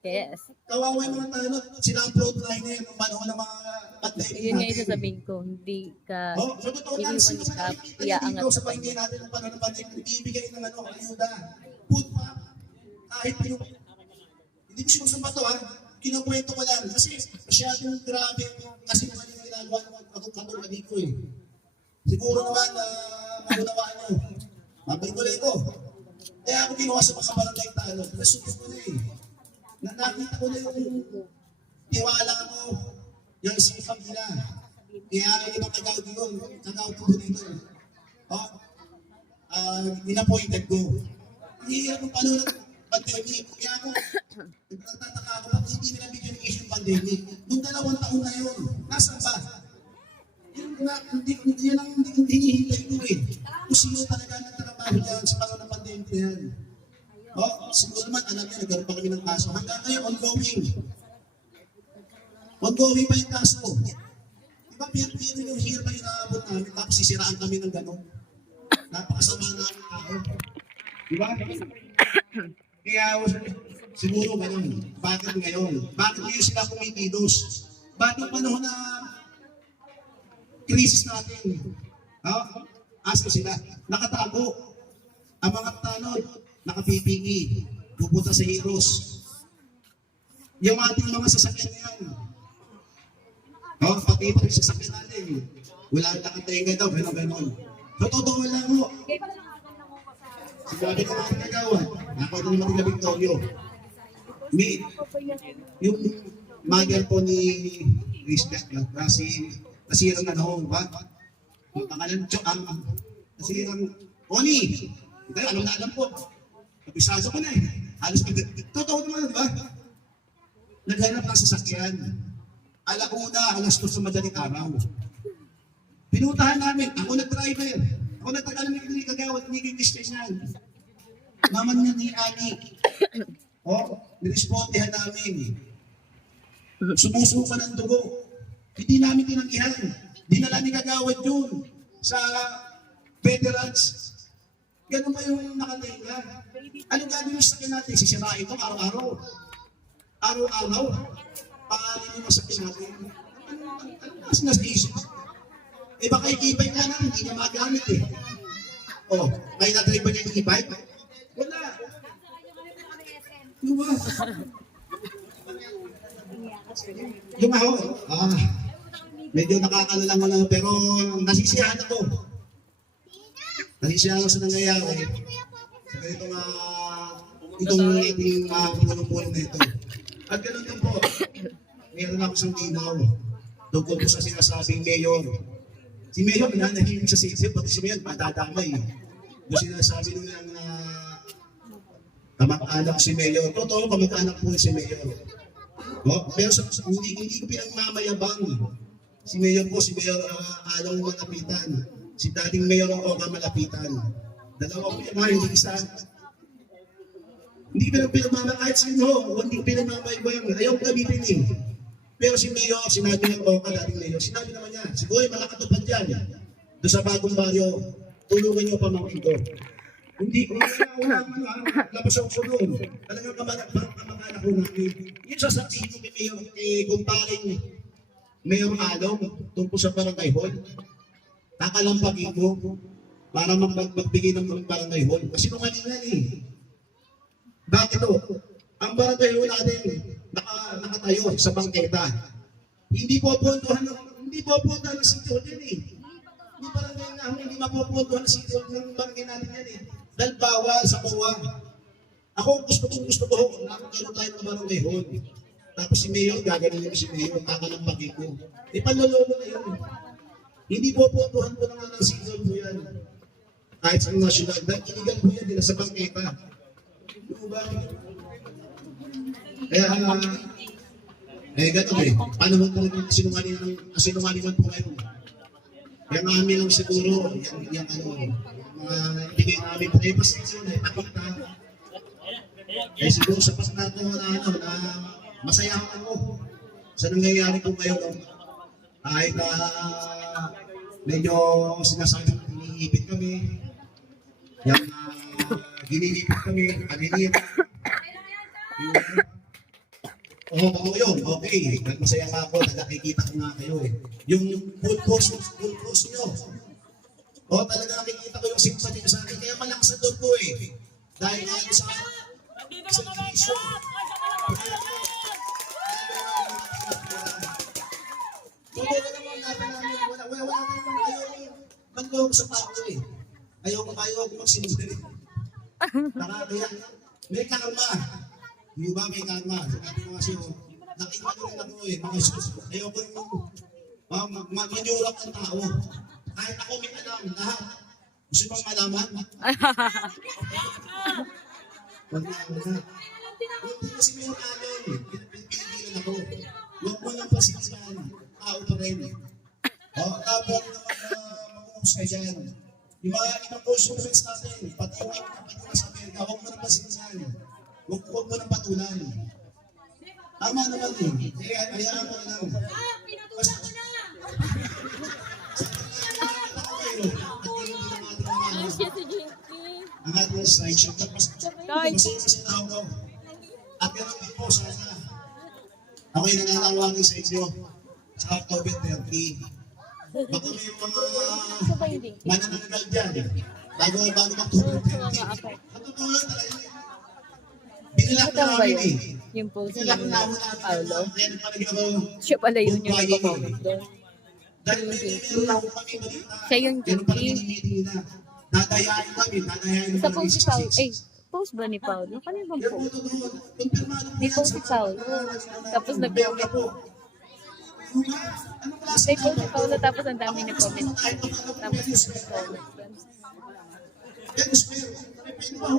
Yes. Kawawa yung mga Tano, sila ang frontliner ng panahon ng mga patay Yun nga yung sasabihin ko, hindi ka So totoo lang, sino ba nakikita iaangat dito sa sa barangay natin ng panahon ng patay, nagbibigay ng ayuda, food pa, kahit pa yung, hindi ko sinusumpa to ha, kinukwento ko lang, kasi masyadong grabe, kasi naman yung ginagawa naman katulad ko eh. Siguro naman, maunawaan nyo, mabay ko. Kaya ako ginawa sa mga barangay Tano, nasutos ko na eh. Nakita ko na yung tiwala mo, yung sifag nila. Kaya yung ibang kagawad yun, kagawad ko dito. Inappointed ko. Hindi ako paano ng pandemic. Kaya ako, nagtataka ako, pag hindi nila bigyan ng issue pandemic, nung 2 taon na yun, nasaan ba? Hindi hinihintay ko eh. Kung sino talaga nagtrabaho dyan sa panahon ng pandemic na yan. Siguro naman, alam niya, nagkaroon pa kami ng kaso. Hanggang ngayon, ongoing. Ongoing pa yung kaso. Diba, pinipili yung hirap pa yung naabot namin, tapos sisiraan kami ng gano'n. Napakasama namin tao. Diba? Kaya, siguro gano'n. Bakit ngayon? Bakit ngayon sila kumikilos? Bakit panahon na krisis natin? Asa sila? Nakatago. Ang mga tanod, nakapipingi. Pupunta sa heroes. Yung ating mga sasakyan yan. Pati pa yung sasakyan natin. Wala nakatenga daw, gano'n. So, totoo lang mo. Sabi ko mga nagawad, nakakita naman nila Victorio. Yung mother po ni Risbeth, nasirang na noong, ba? Ang pangalan, nasirang, Oni! Alam na alam po. Kapisado ko na eh. Halos totoo naman, di ba? Naghanap ng sasakyan. Alauna, alas 2 sa madaling araw. Pinutahan namin, ako nag-driver. Ako nagtagalan ng kagawad, naging distance yan. Naman niya ni Ani. Nirespondehan namin. Sumusuka ng dugo. Hindi namin tinanggihan. Dinala ni Kagawad yun sa veterans. Ganun ba yung nakatinga? Ano gagawin sa akin natin? Sisirain ito araw-araw. Araw-araw. Paano yung masakin natin? Ano nasa isip? Eh baka i-e-bike ka na, hindi niya magamit eh. Oh, may na-drive ba niya yung e-bike? Wala. Diba? Yung ako, medyo nakakalalang wala, pero nasisiyahan ako. Nasisiyahan ako sa nangyayari. Sa ganitong itong ating punong-punong na ito. At ganun din po, meron ako isang linaw tungkol po sa sinasabing mayor. Si Mayor, nanahimik sa sisip, pati si Mayor, madadamay. Yung sinasabi nila na kamag-anak si Mayor. Totoo, kamag-anak po si Mayor. No? Pero hindi ko pinagmamayabang. Si Mayor po, si Mayor Alaw Malapitan. Si dating Mayor Oka Malapitan. Dalawa po yung hindi isa. Hindi pinagmamayabang kahit sino. Hindi pinagmamayabang. Ayaw gamitin eh. Pero si Mayor, sinabi ng Oka, dating Mayor, sinabi naman niya, siguro malakatupad yan. Doon sa bagong baryo, tulungan niyo pamangkin ko. Hindi ko labas ako doon. Talagang kamag-anak ko namin. Yung sasabihin ko kay Mayor, kumparing Mayor Along, tungkol sa barangay hall, kakalampagin ko para magbigay ng barangay hall. Kasi nung malingan eh. Bakit ito? Ang barangay hall natin, nakatayo sa bangketa. Hindi po puntuhan ng city hall yan eh. Yung barangay namin, hindi mapupuntuhan ng city hall ng barangay natin yan eh. Dahil bawal sa kuwa. Ako gusto ko, nakakano tayo ng barangay hall. Tapos si Mayor, gaganin niyo si Mayor, kakalampagin ko. Panloloko na yun. Hindi pupuntuhan po ng city hall po yan. Kahit sa national, dahil illegal po yan, nila sa bangketa. Diba? Kaya, gano'n eh. Paano mo talagang sinungalingan po ngayon? Kaya namin lang siguro, yung mga ibigay namin po na pasensyon, pakita. Kaya siguro sapat na ito na masaya ako sa nangyayari po ngayon. Kahit medyo sinasabi iniipit kami, yung ginilipit kami, kaninip. Oo, yun. Okay. Masaya nga ako. Nakikita ko nga kayo eh. Yung full course nyo. Oo, talaga nakikita ko yung sympathy nyo sa akin. Kaya malakas ang doon ko eh. Dahil nga yun sa issue. Totoo naman natin namin. Wala naman ayaw maglawag sa tao eh. Ayaw ko magsinunod. Nakakaya. May karma. Yung ba may karma? Sabi ko nga siya, nakita ko rin ako eh, mga isus. Ayoko rin manyurap ng tao. Kahit ako may alam, lahat. Gusto bang malaman? Wag na. Hindi kasi may alam, pinigilan ako. Huwag mo lang pasinsan, tao pa rin. Tapos naman mag-uusay dyan. Yung mga ibang consumers natin, pati yung sa Amerika, huwag mo lang pasinsan. Huwag mo nang patulan. Tama naman eh. Hayaan mo na lang. Pinatulan ko na! Ayos siya si Jinky. Ang ating slideshow. Masaya sa tao ko. At ganoon din po sana. Ako'y nananawagin sa inyo sa October 30. Baka may mga manananggal dyan. Bago mag-October 30. At totoo lang talaga. Binilak na namin eh. Yung post ni Binilak na Paolo. namin. Siya pala yun yung nagko-comment doon. Dahil meron ako kami balita. Siya yung Ganun pala Jinky. minimitin na. Dadayain kami, dadayain Sa ng post si Paolo. Post ba ni Paolo? Kano yung bang Yan po post? doon. Kumpirmado po May yan post sa si Paolo. Tapos nag-comment. po. Anong klase May post si Paolo tapos ang dami na comment. Tapos nag-comment.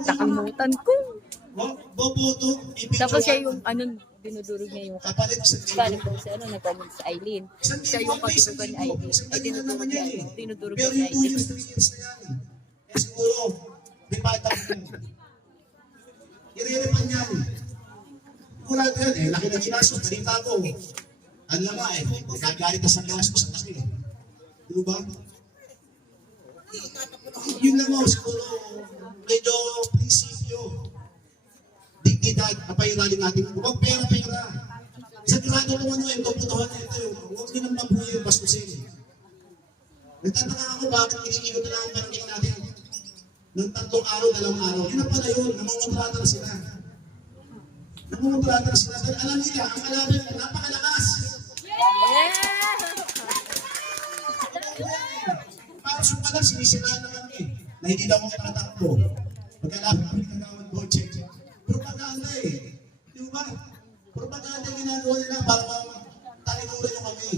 Nakalimutan ko. Boboto. Tapos siya yung dinudurog niya yung kapalit sa Paano po si nag-comment sa Eileen. Siya yung katutugan ni Eileen. Ay dinudurog niya. Dinudurog pero niya yung 2 Eileen. years, 3 years na yan. Eh siguro, di pa ito. Iriripan yan. Kurado yan eh. Laki na ginastos. Balita ko. ano na nga eh, nagagalit na sa gastos sa laki. Di ba? Yun lang mo, siguro, medyo prinsipyo. Dignidad, napahiraling natin. Huwag pera-pera. Sa grado naman yung kaputuhan na ito, huwag nyo nang mabuhay yung bastusin. Nagtataka ako bakit iniikot na lang ang barangay natin ng 3 araw, 2 araw. Yun na pala yun, namangungrata na sila. Namangungrata na sila. Dahil alam nila, ang kalaban na napakalakas. Para sa pala, sinisilaan na kami na hindi daw mga tatakbo. Pagkalapit kami kagawad budget. Propaganda eh. Di ba? Propaganda yung ginagawa nila para talikurin nyo kami.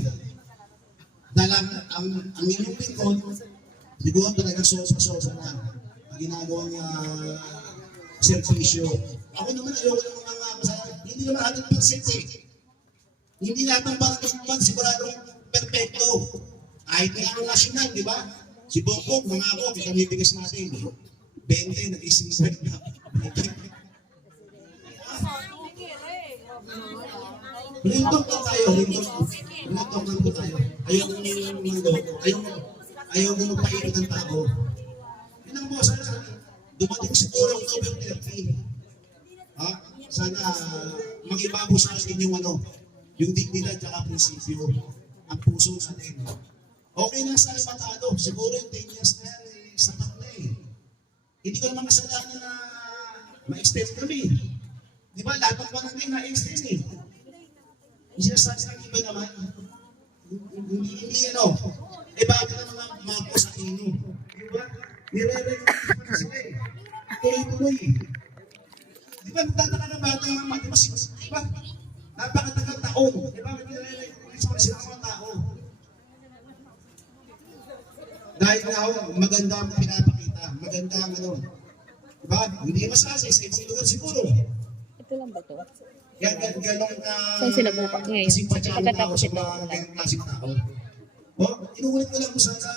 Dahil ang inyong lingkod, siguro talagang sosa-sosa na ang ginagawang servisyo. Ako naman ayoko ng mga kasalanan. Hindi naman 100% eh. Hindi lahat ng barangay siguradong perfecto. Kahit nga ang nasyonal, di ba? Si Bongbong, mga ako, pinamibigas natin. 20, nag-ising na. Rintok lang tayo, rintok lang po tayo. Ayaw mo magpaikot ng tao. Yun ang boss, dumating siguro October 30. Sana mag-iba po sa akin yung dignidad at prinsipyo, ang puso natin. Okay na sa matado, siguro yung 10 years na yan, sapat na eh. Hindi ko naman kasalanan na ma-extend kami. Di ba, lahat ng barangay na-extend eh. Yung sinasabi ng iba naman, hindi eh bakit na mga po sa inyo? Di ba? Nire-recommend pa sila eh. Tuloy-tuloy eh. Di ba, nagtataka na bata ng mga di ba? Napakatagal taon. Di ba, nire-recommend pa sila mga tao. Dahil nga maganda ang pinapakita. Maganda ang di ba? Hindi masasay sa ibang lugar siguro. Ito lang ba to? Ganon ka... Saan sila buka ngayon? Simpatyado na ako Pagkatapos sa ito, mga wala. ganyan klaseng tao. Inuulit ko lang kung sana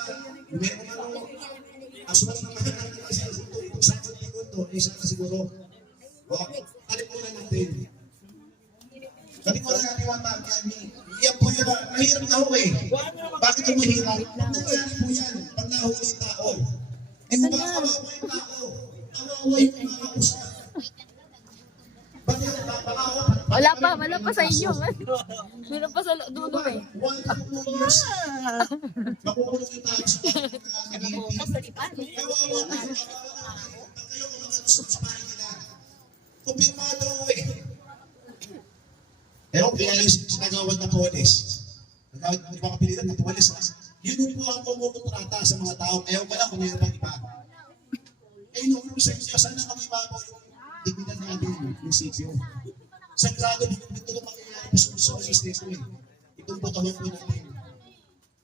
meron asulat naman itong sakot likod to, sana siguro kalimutan natin. Kalimutan natin yung tao niya. Iyan po yun, mahirap na ako eh. Bakit yung mahirap? Nangyari po yan, pag nahuli yung tao. Eh kung baka kawawa yung tao, kawawa yung mga usap. Wala pa sa inyo. Meron pa sa dulo eh. 1 to 2 years. Makukulong yung tao sa nag-iipin. Kawawa na yung pag kayo kumalusot sa bahay nila. Kumpirmado eh. Pero kaya yung sinagawad na polis. Nagawad na ibang kapilitan na polis. Yun po ang pumukontrata sa mga tao. Ayaw pala kung mayroon pang iba. Eh, nung sa inyo, sana mag-ibabaw yung dignidad natin, yung sityo. Sa grado, dito lang mangyayari po sa business ko eh. Itong botohan po natin.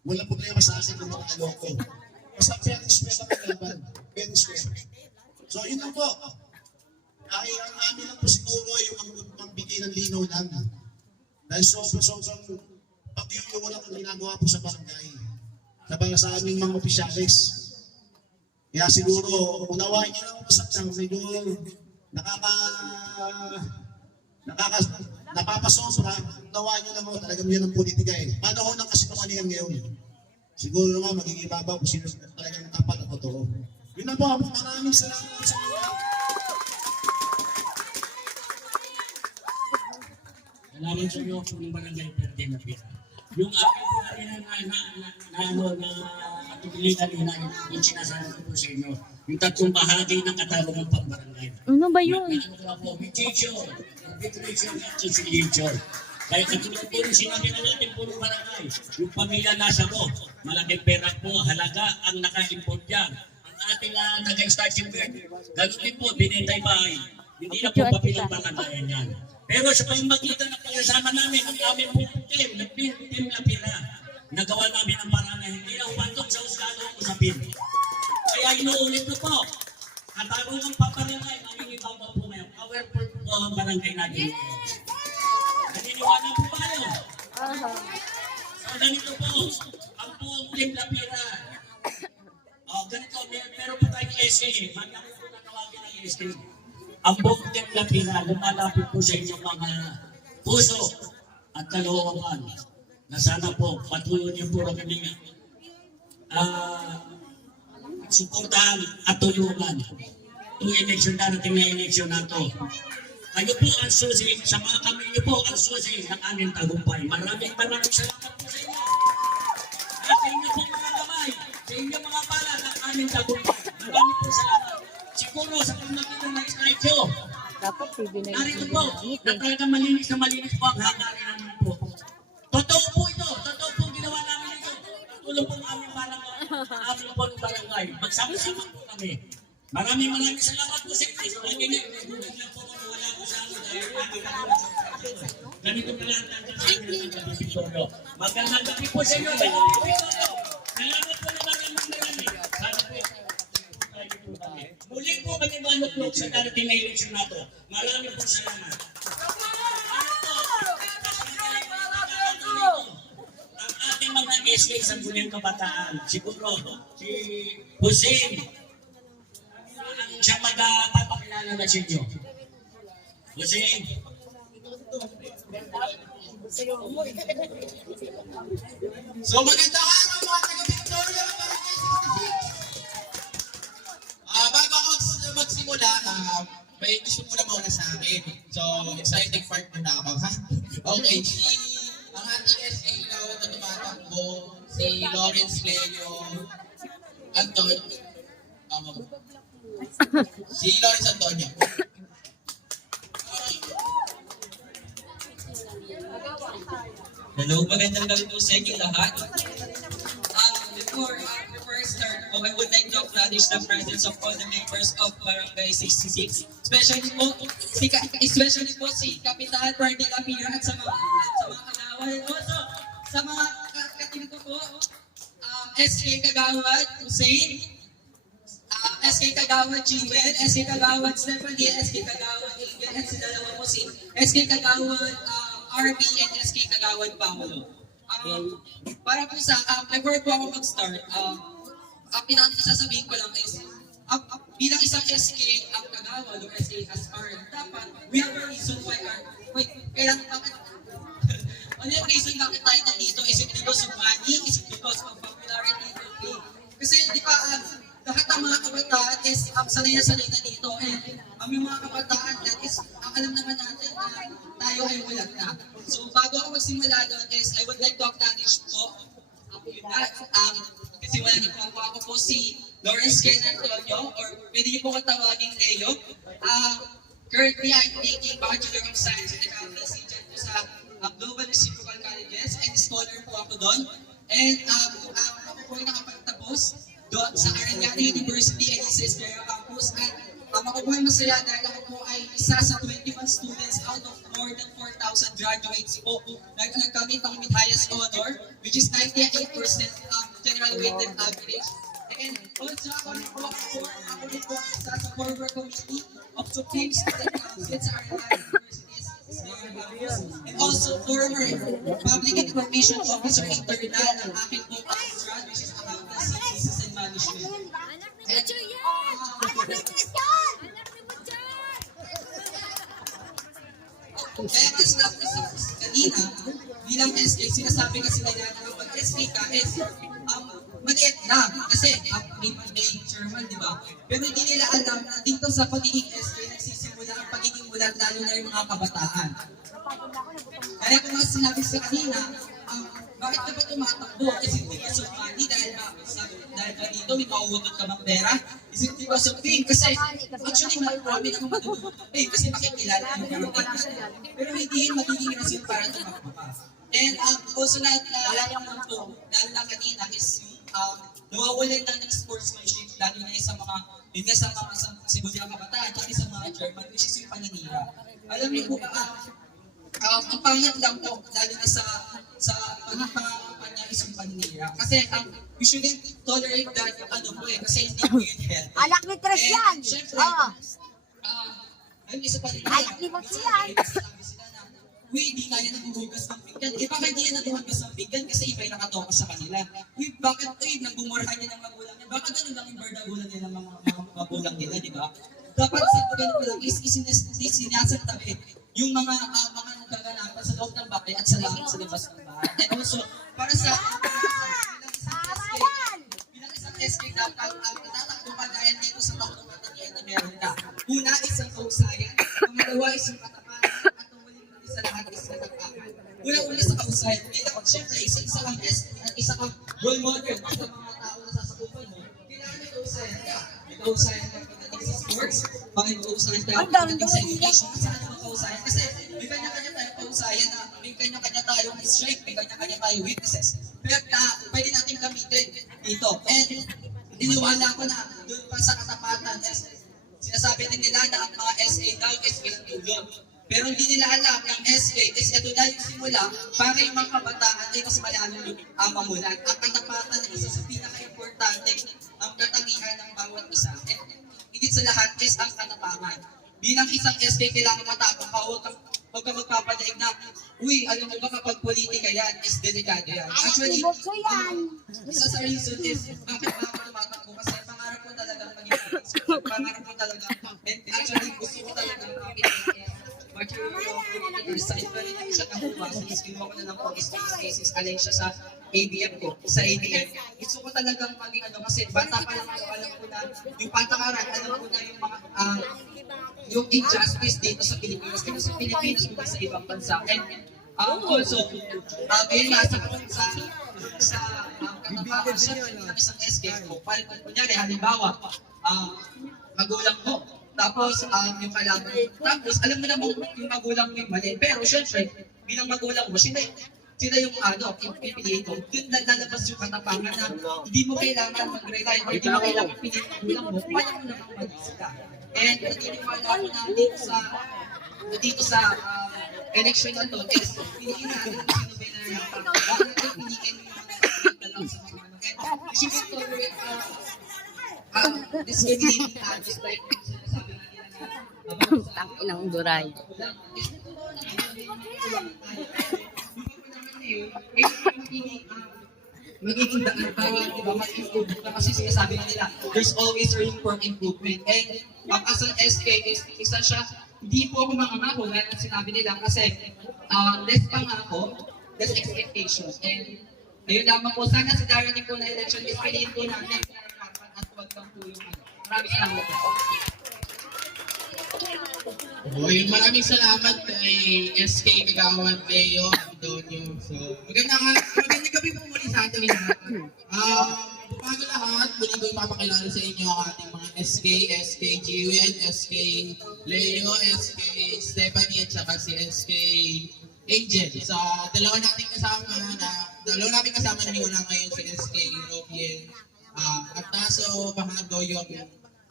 Walang problema sa akin kung makaloko. Basta fair and square ang kalaban. Fair and square. So, yun lang po. Ay, ang amin lang po siguro yung magbigay ng linaw lang. Dahil sobrang pag-iuwala ang ginagawa po sa barangay. Sa aming mga opisyalis. Kaya siguro, unawain niyo lang po sa medyo napapasobra, unawain niyo lang po talagang yan ang politika eh. Paano ho ng kasinungalingan ngayon? Siguro naman magiging ibabaw kung sino talagang tapat at totoo. Yun na po, maraming salamat sa inyo. Salamat sa inyo po ng Barangay Verde na Pira. Yung aking po na atuloy kanina yung sinasabi ko po sa inyo, yung 3 bahagi ng katalog ng pambarangay. Ano ba yun? Ano ko po, mediation, arbitration, at conciliation. Kaya katulad po yung sinabi na natin po ng barangay, yung pamilya nasa mo, malaking pera po, halaga ang naka-import dyan. Ang ating taga-starting bird, gano'n din po, binitay bahay. Hindi na po papilang barangay yan. Pero sa pamamagitan ng pagkasama namin, ang aming puputin, nagpintim na pila. Nagawa namin ang paraan na hindi na umandok sa husgado ang usapin. Kaya inuulit ko po, katarungang paparingay, aming ibabaw po ngayon. Powerful po ang barangay natin. Naniniwala po ba yun? So ganito po, ang buong Team Lapira. Ganito, meron po tayong SA. Mali ako po natawagin ng SA. Ang buong Team Lapira, lumalapit po sa inyong mga puso at kalooban. na sana po patuloy niyo po kami suportahan at tulungan itong eleksyon darating na eleksyon na ito. Kayo po ang susi, sa mga kami niyo po ang susi ng aming tagumpay. Maraming salamat po sa inyo. At sa inyo po mga kamay, sa inyo mga pala ng aming tagumpay. Maraming po salamat. Siguro sa pagmamit ng statue, Dapat TV na narito yung po, ginamit na eh. talagang malinis po ang hangarin namin po. Totoo po ito, totoo po ginawa namin ito. Tulong po ng aming barangay. Magsama-sama po kami. Maraming salamat po sa inyo. Lagi na, nagulat lang po kung wala po sa amin. Ganito na lang ang Kapitolyo Victorio. Magandang gabi po sa inyo. Salamat po na marami. Sana po. Muli po kami manuklog sa darating na eleksyon na ito. Maraming po salamat. Ang ating mga SK sa Bulang Kabataan, siguro si Hussein, ang siya magpapakilala na sa inyo. Hussein. So magandang araw mga taga-Victoria, Barangay 66. Bago ako magsimula, may gusto muna muna sa akin. So, exciting part muna ako, ha? Okay, ang ating SK now na tumatakbo, si Lawrence Leo Anton. Si Lawrence Antonio. Hello, magandang gabi po sa inyo lahat. Before I start, I would like to acknowledge the presence of all the members of Barangay 66, especially po si Kapitan Bernie Lapira at sa mga kagawan. And also, sa mga katim ko po, SK Kagawad Hussein, SK Kagawad Jewel, SK Kagawad Stephanie, SK Kagawad Ingrid, at si dalawa po si SK Kagawad RB and SK Kagawad Paolo. Para po sa, before po ako mag-start, ang pinakasasabihin ko lang is, bilang isang SK ang Kagawad o SK aspirant, dapat we have a reason why ano yung reason bakit tayo nandito? Is it because of money? Is it because of popularity? Okay. Kasi di ba, lahat ng mga kabataan is sanay na dito. And yung mga kabataan, that is, alam naman natin na tayo ay walang na. So bago ako magsimula doon is, I would like to acknowledge po, kasi wala na po ako po si Lawrence Ken Antonio, or pwede niyo po katawagin Leo. Currently, I'm taking Bachelor of Science in Accountancy dyan po sa Global Reciprocal Colleges, and scholar po ako doon. And ako po ay nakapagtapos doon sa Arellano University and Cesarea Campus. At ako po ay masaya dahil ako po ay isa sa 21 students out of more than 4,000 graduates po. Nagkamit ako with highest honor, which is 98% general weighted average. And also ako rin po isa sa former committee of Supreme Student Council sa Arellano University and also former Public Information Officer Internal ng aking po undergrad, which is Accountancy, Business and Management. And it's not kanina, bilang SK, sinasabi kasi nila na kapag SK ka is maliit lang kasi may chairman, di ba? Pero hindi nila alam na dito sa pagiging SK nagsisimula ang pagiging mulat lalo na yung mga kabataan. Kaya kung nga sinabi sa kanina, bakit ka ba tumatakbo? Is it because of money? Dahil ba dito may mauutod ka bang pera? Is it because of fame? Kasi actually marami naman matutulog ng fame kasi makikilala yung barangay natin. Pero hindi yung magiging rason para tumakbo ka. And also lahat naman po, lalo na kanina is yung nawawalan na ng sportsmanship, lalo na sa mga yun nga sa Sibulyang Kabataan, at sa mga German, which is yung paninira. Alam niyo po ba, ang pangit lang po, lalo na sa pagpapanya is yung paninira. Kasi we shouldn't tolerate that po kasi hindi po yun healthy. Anak ni Tres yan! Siyempre, ayun isa paninira. Anak ni Mots yan! Uy, hindi kaya naghuhugas ng pinggan. Bakit hindi yan naghuhugas ng pinggan? Kasi iba yung nakatokas sa kanila. Uy, bakit nagbumurahan niya ng magulang niya? Bakit ano lang yung bardagulan niya ng mga magulang nila, di ba? Dapat sa ganun ko lang is sinasantabi yung mga kaganapan sa loob ng bahay at sa labas ng bahay. And also, para sa bilang isang SK dapat ang natatakbo kagayan dito sa taong tumatangian na meron ka. Una, isang kausayan. Pangalawa, isang katapangan. At ang huling sa lahat is katapangan. Una-una sa kausayan. Siyempre, isa kang SK at isa kang role model sa mga tao na sasakupan mo. Kailangan may kausayan ka. May kausayan ka pagdating sa sports, may kausayan ka pagdating sa education. Saan ang kausayan? Kasi may kanya-kanya tayong kausayan na may kanya-kanya tayong strength, may kanya-kanya tayong weaknesses. Pero pwede natin gamitin dito. And iniwala ko na doon pa sa katapatan, sinasabi din nila na ang mga SK daw is tulong. Pero hindi nila alam ng SK is ito na yung simula para yung mga kabataan ay mas malalim yung mamulan. Ang katapatan ay isa sa pinaka-importante ang katangian ng bawat isa. And higit sa lahat is ang katapangan. Bilang isang SK, kailangan matapang ka, huwag ka magpapadaig na, uy, alam mo ba kapag politika yan, is delikado yan. Actually, isa sa reason is, bakit ba ako tumatakbo? Kasi pangarap ko talaga maging police. Pangarap ko talaga, and actually, gusto ko talaga resign pa rin siya nakuha. Since kinuha ko na ng police cases, alay siya sa ABM ko, sa ABM. Gusto ko talagang maging kasi bata pa lang ako, alam ko na yung patakaran, alam ko na yung mga yung injustice dito sa Pilipinas, kasi sa Pilipinas kung sa ibang bansa. And also, ngayon nasa katapangan siya ng isang SK ko. Kunyari, halimbawa, magulang mo. Tapos, yung kalaban. Tapos, alam mo naman yung magulang mo yung mali. Pero, syempre, bilang magulang mo, sila yung yung pipiliin ko. Doon lalabas yung katapangan na hindi mo kailangan mag-rely or hindi mo kailangan piliin magulang mo. Kaya mo naman mali sila. And, naniniwala ko na dito sa election na to is, piliin natin ang sino winner ng pagkakas. Bakit natin piliin yung mga sa mga ano. And, she will tolerate discriminating just like Tanginang duray. Magiging daan para mag-improve na kasi sinasabi na nila there's always room for improvement. And as an SK is isa siya, hindi po ako mangangako dahil ang sinabi nila kasi less pangako, less expectations. And ayun lamang po, sana sa darating po na election is piliin po natin at huwag lang po yung maraming salamat po. Maraming salamat kay SK Kagawad Leo Antonio. So, magandang gabi po muli sa ating lahat. Bago lahat, muli ko ipapakilala sa inyo ang ating mga SK, SK Jiwen, SK Leo, SK Stephanie, at saka si SK Angel. Sa dalawa nating kasama na niwala ngayon si SK Robiel at Taso Bahado, yung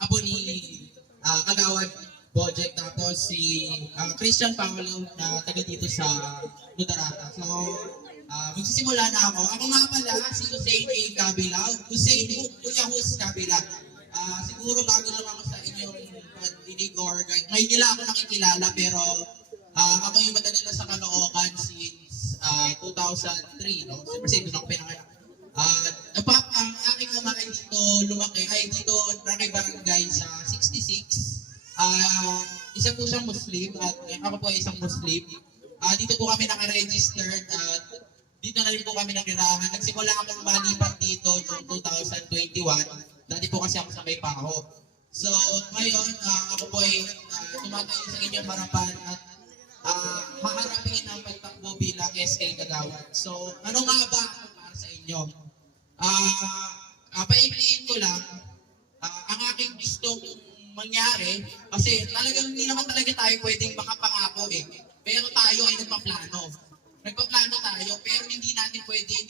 apo ni Kagawad Project, tapos si Christian Paolo na taga dito sa Lutarata. So, magsisimula na ako. Ako nga pala, si Hussein A. Kabilao. Kuya Hus Kabilao. Siguro bago lang ako sa inyong pagdinig or ngayon nila ako nakikilala, pero ako yung matagal na sa Caloocan since 2003. No? Kasi doon ako pinanganak. Ang aking ama ay dito lumaki, ay dito Rakay Barangay sa 66. Isa po siyang Muslim at ako po ay isang Muslim. Dito po kami naka-registered at dito na rin po kami nagirahan. Nagsimula akong malipat dito noong 2021. Dati po kasi ako sa May Paho. So ngayon, ako po ay tumatayo sa inyong harapan at haharapin ang pagtakbo bilang SK Kagawad. So ano nga ba para sa inyo? Paimliin ko lang ang aking gustong mangyari kasi talagang hindi naman talaga tayo pwedeng makapangako pero tayo ay nagpaplano tayo pero hindi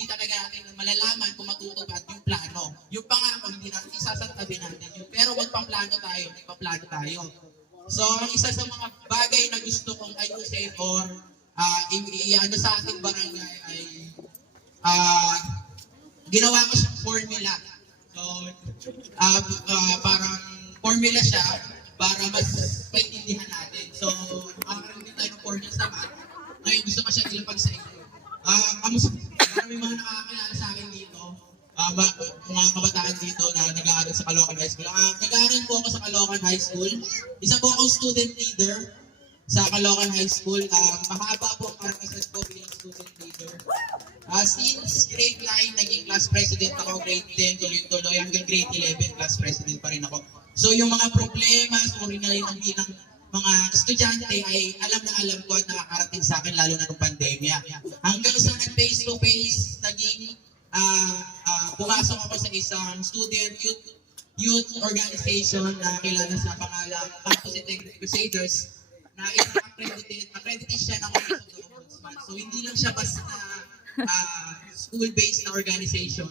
talaga natin malalaman kung matutupad yung plano. Yung pangako hindi natin isasantabi natin yun, pero nagpaplano tayo. So ang isa sa mga bagay na gusto kong ayusin or i-ano sa ating barangay ay ginawa ko siyang formula. So parang formula siya para mas maintindihan natin. So, kakaroon din tayo ng formula sa math. Ngayon gusto ko siya ilapag sa inyo. Maraming mga nakakakilala sa akin dito, mga kabataan dito na nag-aaral sa Caloocan High School. Nag-aaral po ako sa Caloocan High School. Isa po akong student leader sa Caloocan High School. Mahaba po ang karanasan ko bilang student leader. Since grade 9, naging class president ako, grade 10, tuloy-tuloy, hanggang grade 11, class president pa rin ako. So yung mga problema, sorry na rin ang bilang mga estudyante ay alam na alam ko at nakakarating sa akin lalo na nung pandemya. Hanggang sa face-to-face, naging pumasok ako sa isang student youth organization na kilala sa pangalan Campus Integrity Crusaders na accredited siya ng Office of the Ombudsman. So hindi lang siya basta school-based na organization.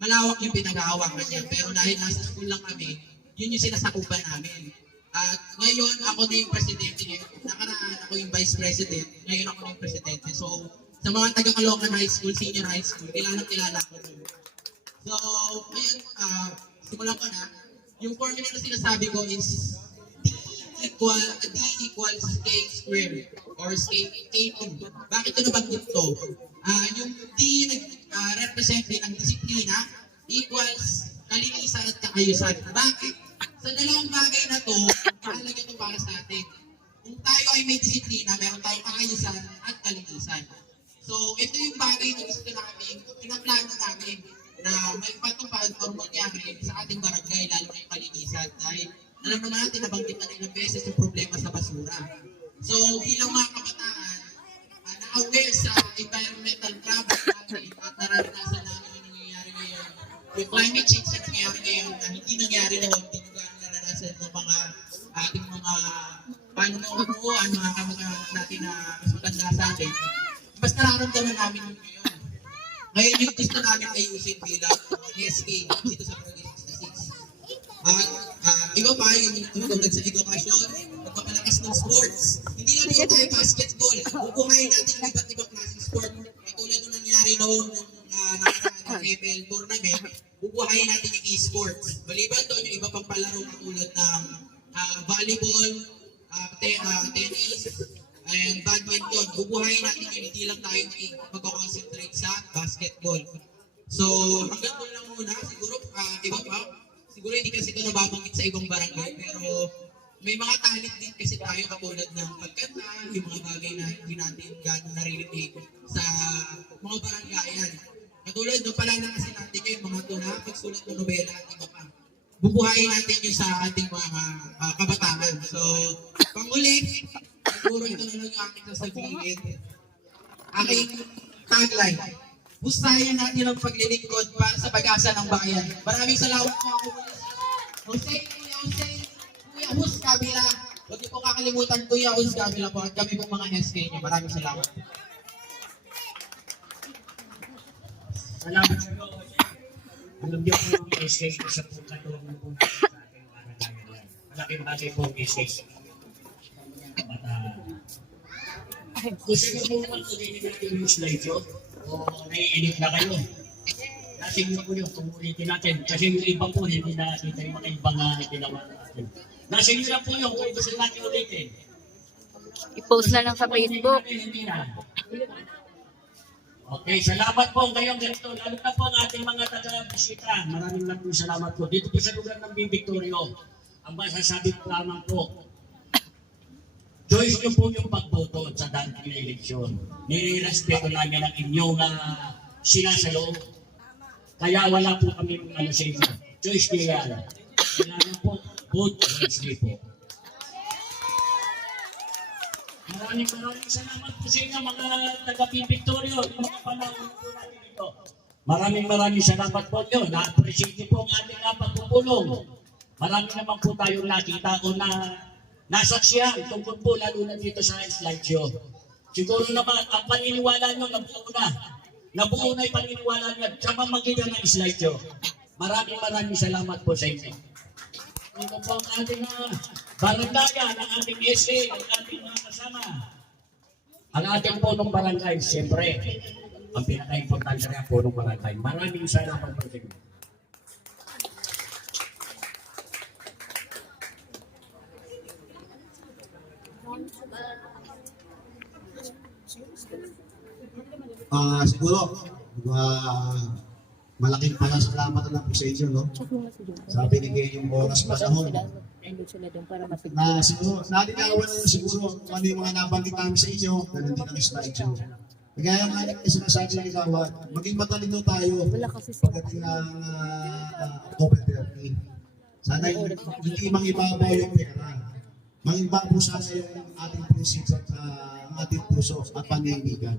Malawak yung pinag-aawakan niya, pero dahil nasa school lang kami, yun yung sinasakupan namin. At ngayon, ako na yung presidente niya. Nakaraan ako yung vice president. Ngayon ako na yung presidente. So, sa mga taga Caloocan High School, senior high school, kilala ko nun. So, ngayon, simulan ko na. Yung formula na sinasabi ko is D equals K squared or K2. Bakit ito nabanggit to? Yung D represent din ang disiplina equals kalinisan at kaayusan. Bakit? Sa dalawang bagay na to, mahalaga ito para sa atin. Kung tayo ay may disiplina, meron tayong kaayusan at kalinisan. So, ito yung bagay na gusto namin, pinaplano namin na may patupad o mangyari sa ating barangay, lalo na yung kalinisan. Dahil alam naman natin, nabanggit na ilang beses yung problema sa basura. So, bilang mga kabataan, na-aware sa environmental problem natin at naranasan namin yung nangyayari ngayon. Yung climate change na nangyayari ngayon na hindi nangyari noon, hindi nyo naranasan ng mga ating mga panunuan, mga kamag-anak natin na mas matanda sa atin. Mas nararamdaman namin yun ngayon. Ngayon yung gusto namin ayusin bilang SK dito sa Project 66. Iba pa yung tumutulad sa edukasyon, magpapalakas ng sports. Hindi lang po tayo basketball. Bubuhayin natin ang iba't ibang klaseng sport. Katulad nung nangyari noon nakaraan ng ML tournament, bubuhayin natin yung e-sports. Maliban doon yung iba pang palaro katulad ng volleyball, tennis, and badminton. Bubuhayin natin yung hindi lang tayo mag-concentrate sa basketball. So, hanggang doon lang muna. Siguro, iba pa. Siguro hindi kasi ito nababanggit sa ibang barangay, pero may mga talent din kasi tayo katulad ng pagkanta, yung mga bagay na hindi natin gano'ng naririnig sa mga barangayan. Katulad nung pala na kasi natin yung mga tuna, pagsulat ng nobela at iba pa. Bubuhayin natin yung sa ating mga kabataan. So, pang-uli, siguro ito na lang yung aking sasabihin. Aking tagline, gustahin natin ang paglilingkod para sa pag-asa ng bayan. Maraming salamat po ako. Jose, Kuya Hus Kabila. Huwag niyo po kakalimutan Kuya Hus Kabila po at kami po mga SK niyo. Maraming salamat. Salamat sa iyo. Alam niyo po ang SK sa pagkatulong po natin sa ating barangay. Malaking bagay po ang SK. Gusto niyo po mag-ulitin natin yung slide yun? O naiinip na kayo? Lasing niyo po yun, tumulitin natin. Kasi yung iba po, hindi na kita yung mga ibang ginawa natin. Lasing niyo na po yun, kung gusto natin ulitin. I-post na lang sa Facebook. Hindi na. Okay, salamat po ngayong ganito. Lalo na po ang ating mga taga-bisita. Maraming salamat po. Dito po sa lugar ng Victorio, ang masasabi ko lamang po, choice niyo po yung pagboto sa dating na eleksyon. Nirespeto namin ang inyong sinasalo. Kaya wala po kami sa inyo. Choice niyo yan. Kailangan po, vote wisely po. Maraming salamat po sa inyo mga taga-Victorio. Yung mga panahon po natin ito. Maraming salamat po nyo. Na-appreciate po ang ating pagpupulong. Marami naman po tayong nakita o nasaksiyan tungkol po lalo na dito sa slideshow. Siguro naman ang paniniwala nyo nabuo na. Nabuo na yung paniniwala nyo sa pamamagitan ng slideshow. Maraming salamat po sa inyo. Ito po ang ating barangayan, ang ating SA, ang ating mga kasama. Ang ating punong barangay, siyempre, ang pinaka-importante rin ang punong barangay. Maraming salamat po sa inyo. Siguro, malaking pasasalamat na lang po sa inyo, no? Sa binigay yung oras panahon. Na siguro, nalinawan na siguro kung ano yung mga nabanggit namin sa inyo na nandito kami sa issue. Kaya nga sinasabi ng ikaw, maging matalino tayo pagdating ng October 30. Sana hindi mangibabaw yung pera. Mangibabaw po sana yung ating prinsipyo at ang ating puso at paninigan.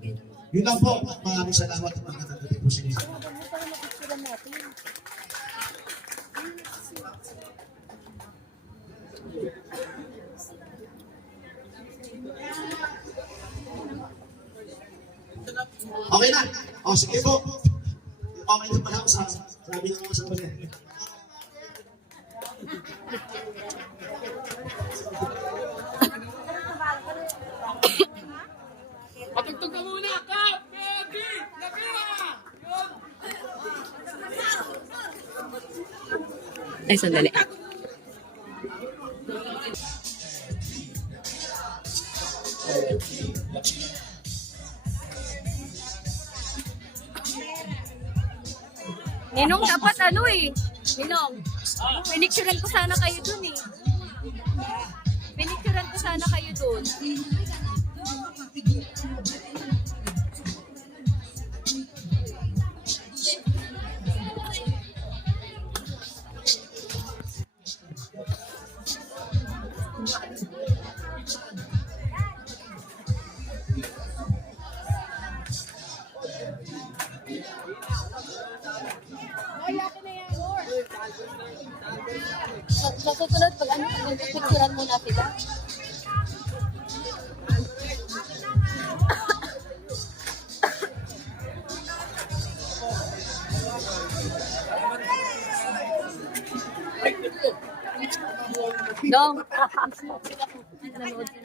Yun lang po. Maraming salamat at magandang gabi po sa inyo. Okay na. O, sige po. Okay na pala ako sa sabi ng mga sabi niya. Patugtog ka muna, Kap! Baby! Labira! Ay, sandali. Ninong, dapat ano eh. Ninong, pinicturean ko sana kayo dun eh. Pinicturean ko sana kayo dun. Sa susunod, pag ano, picturean muna sila. Dong. Nanood.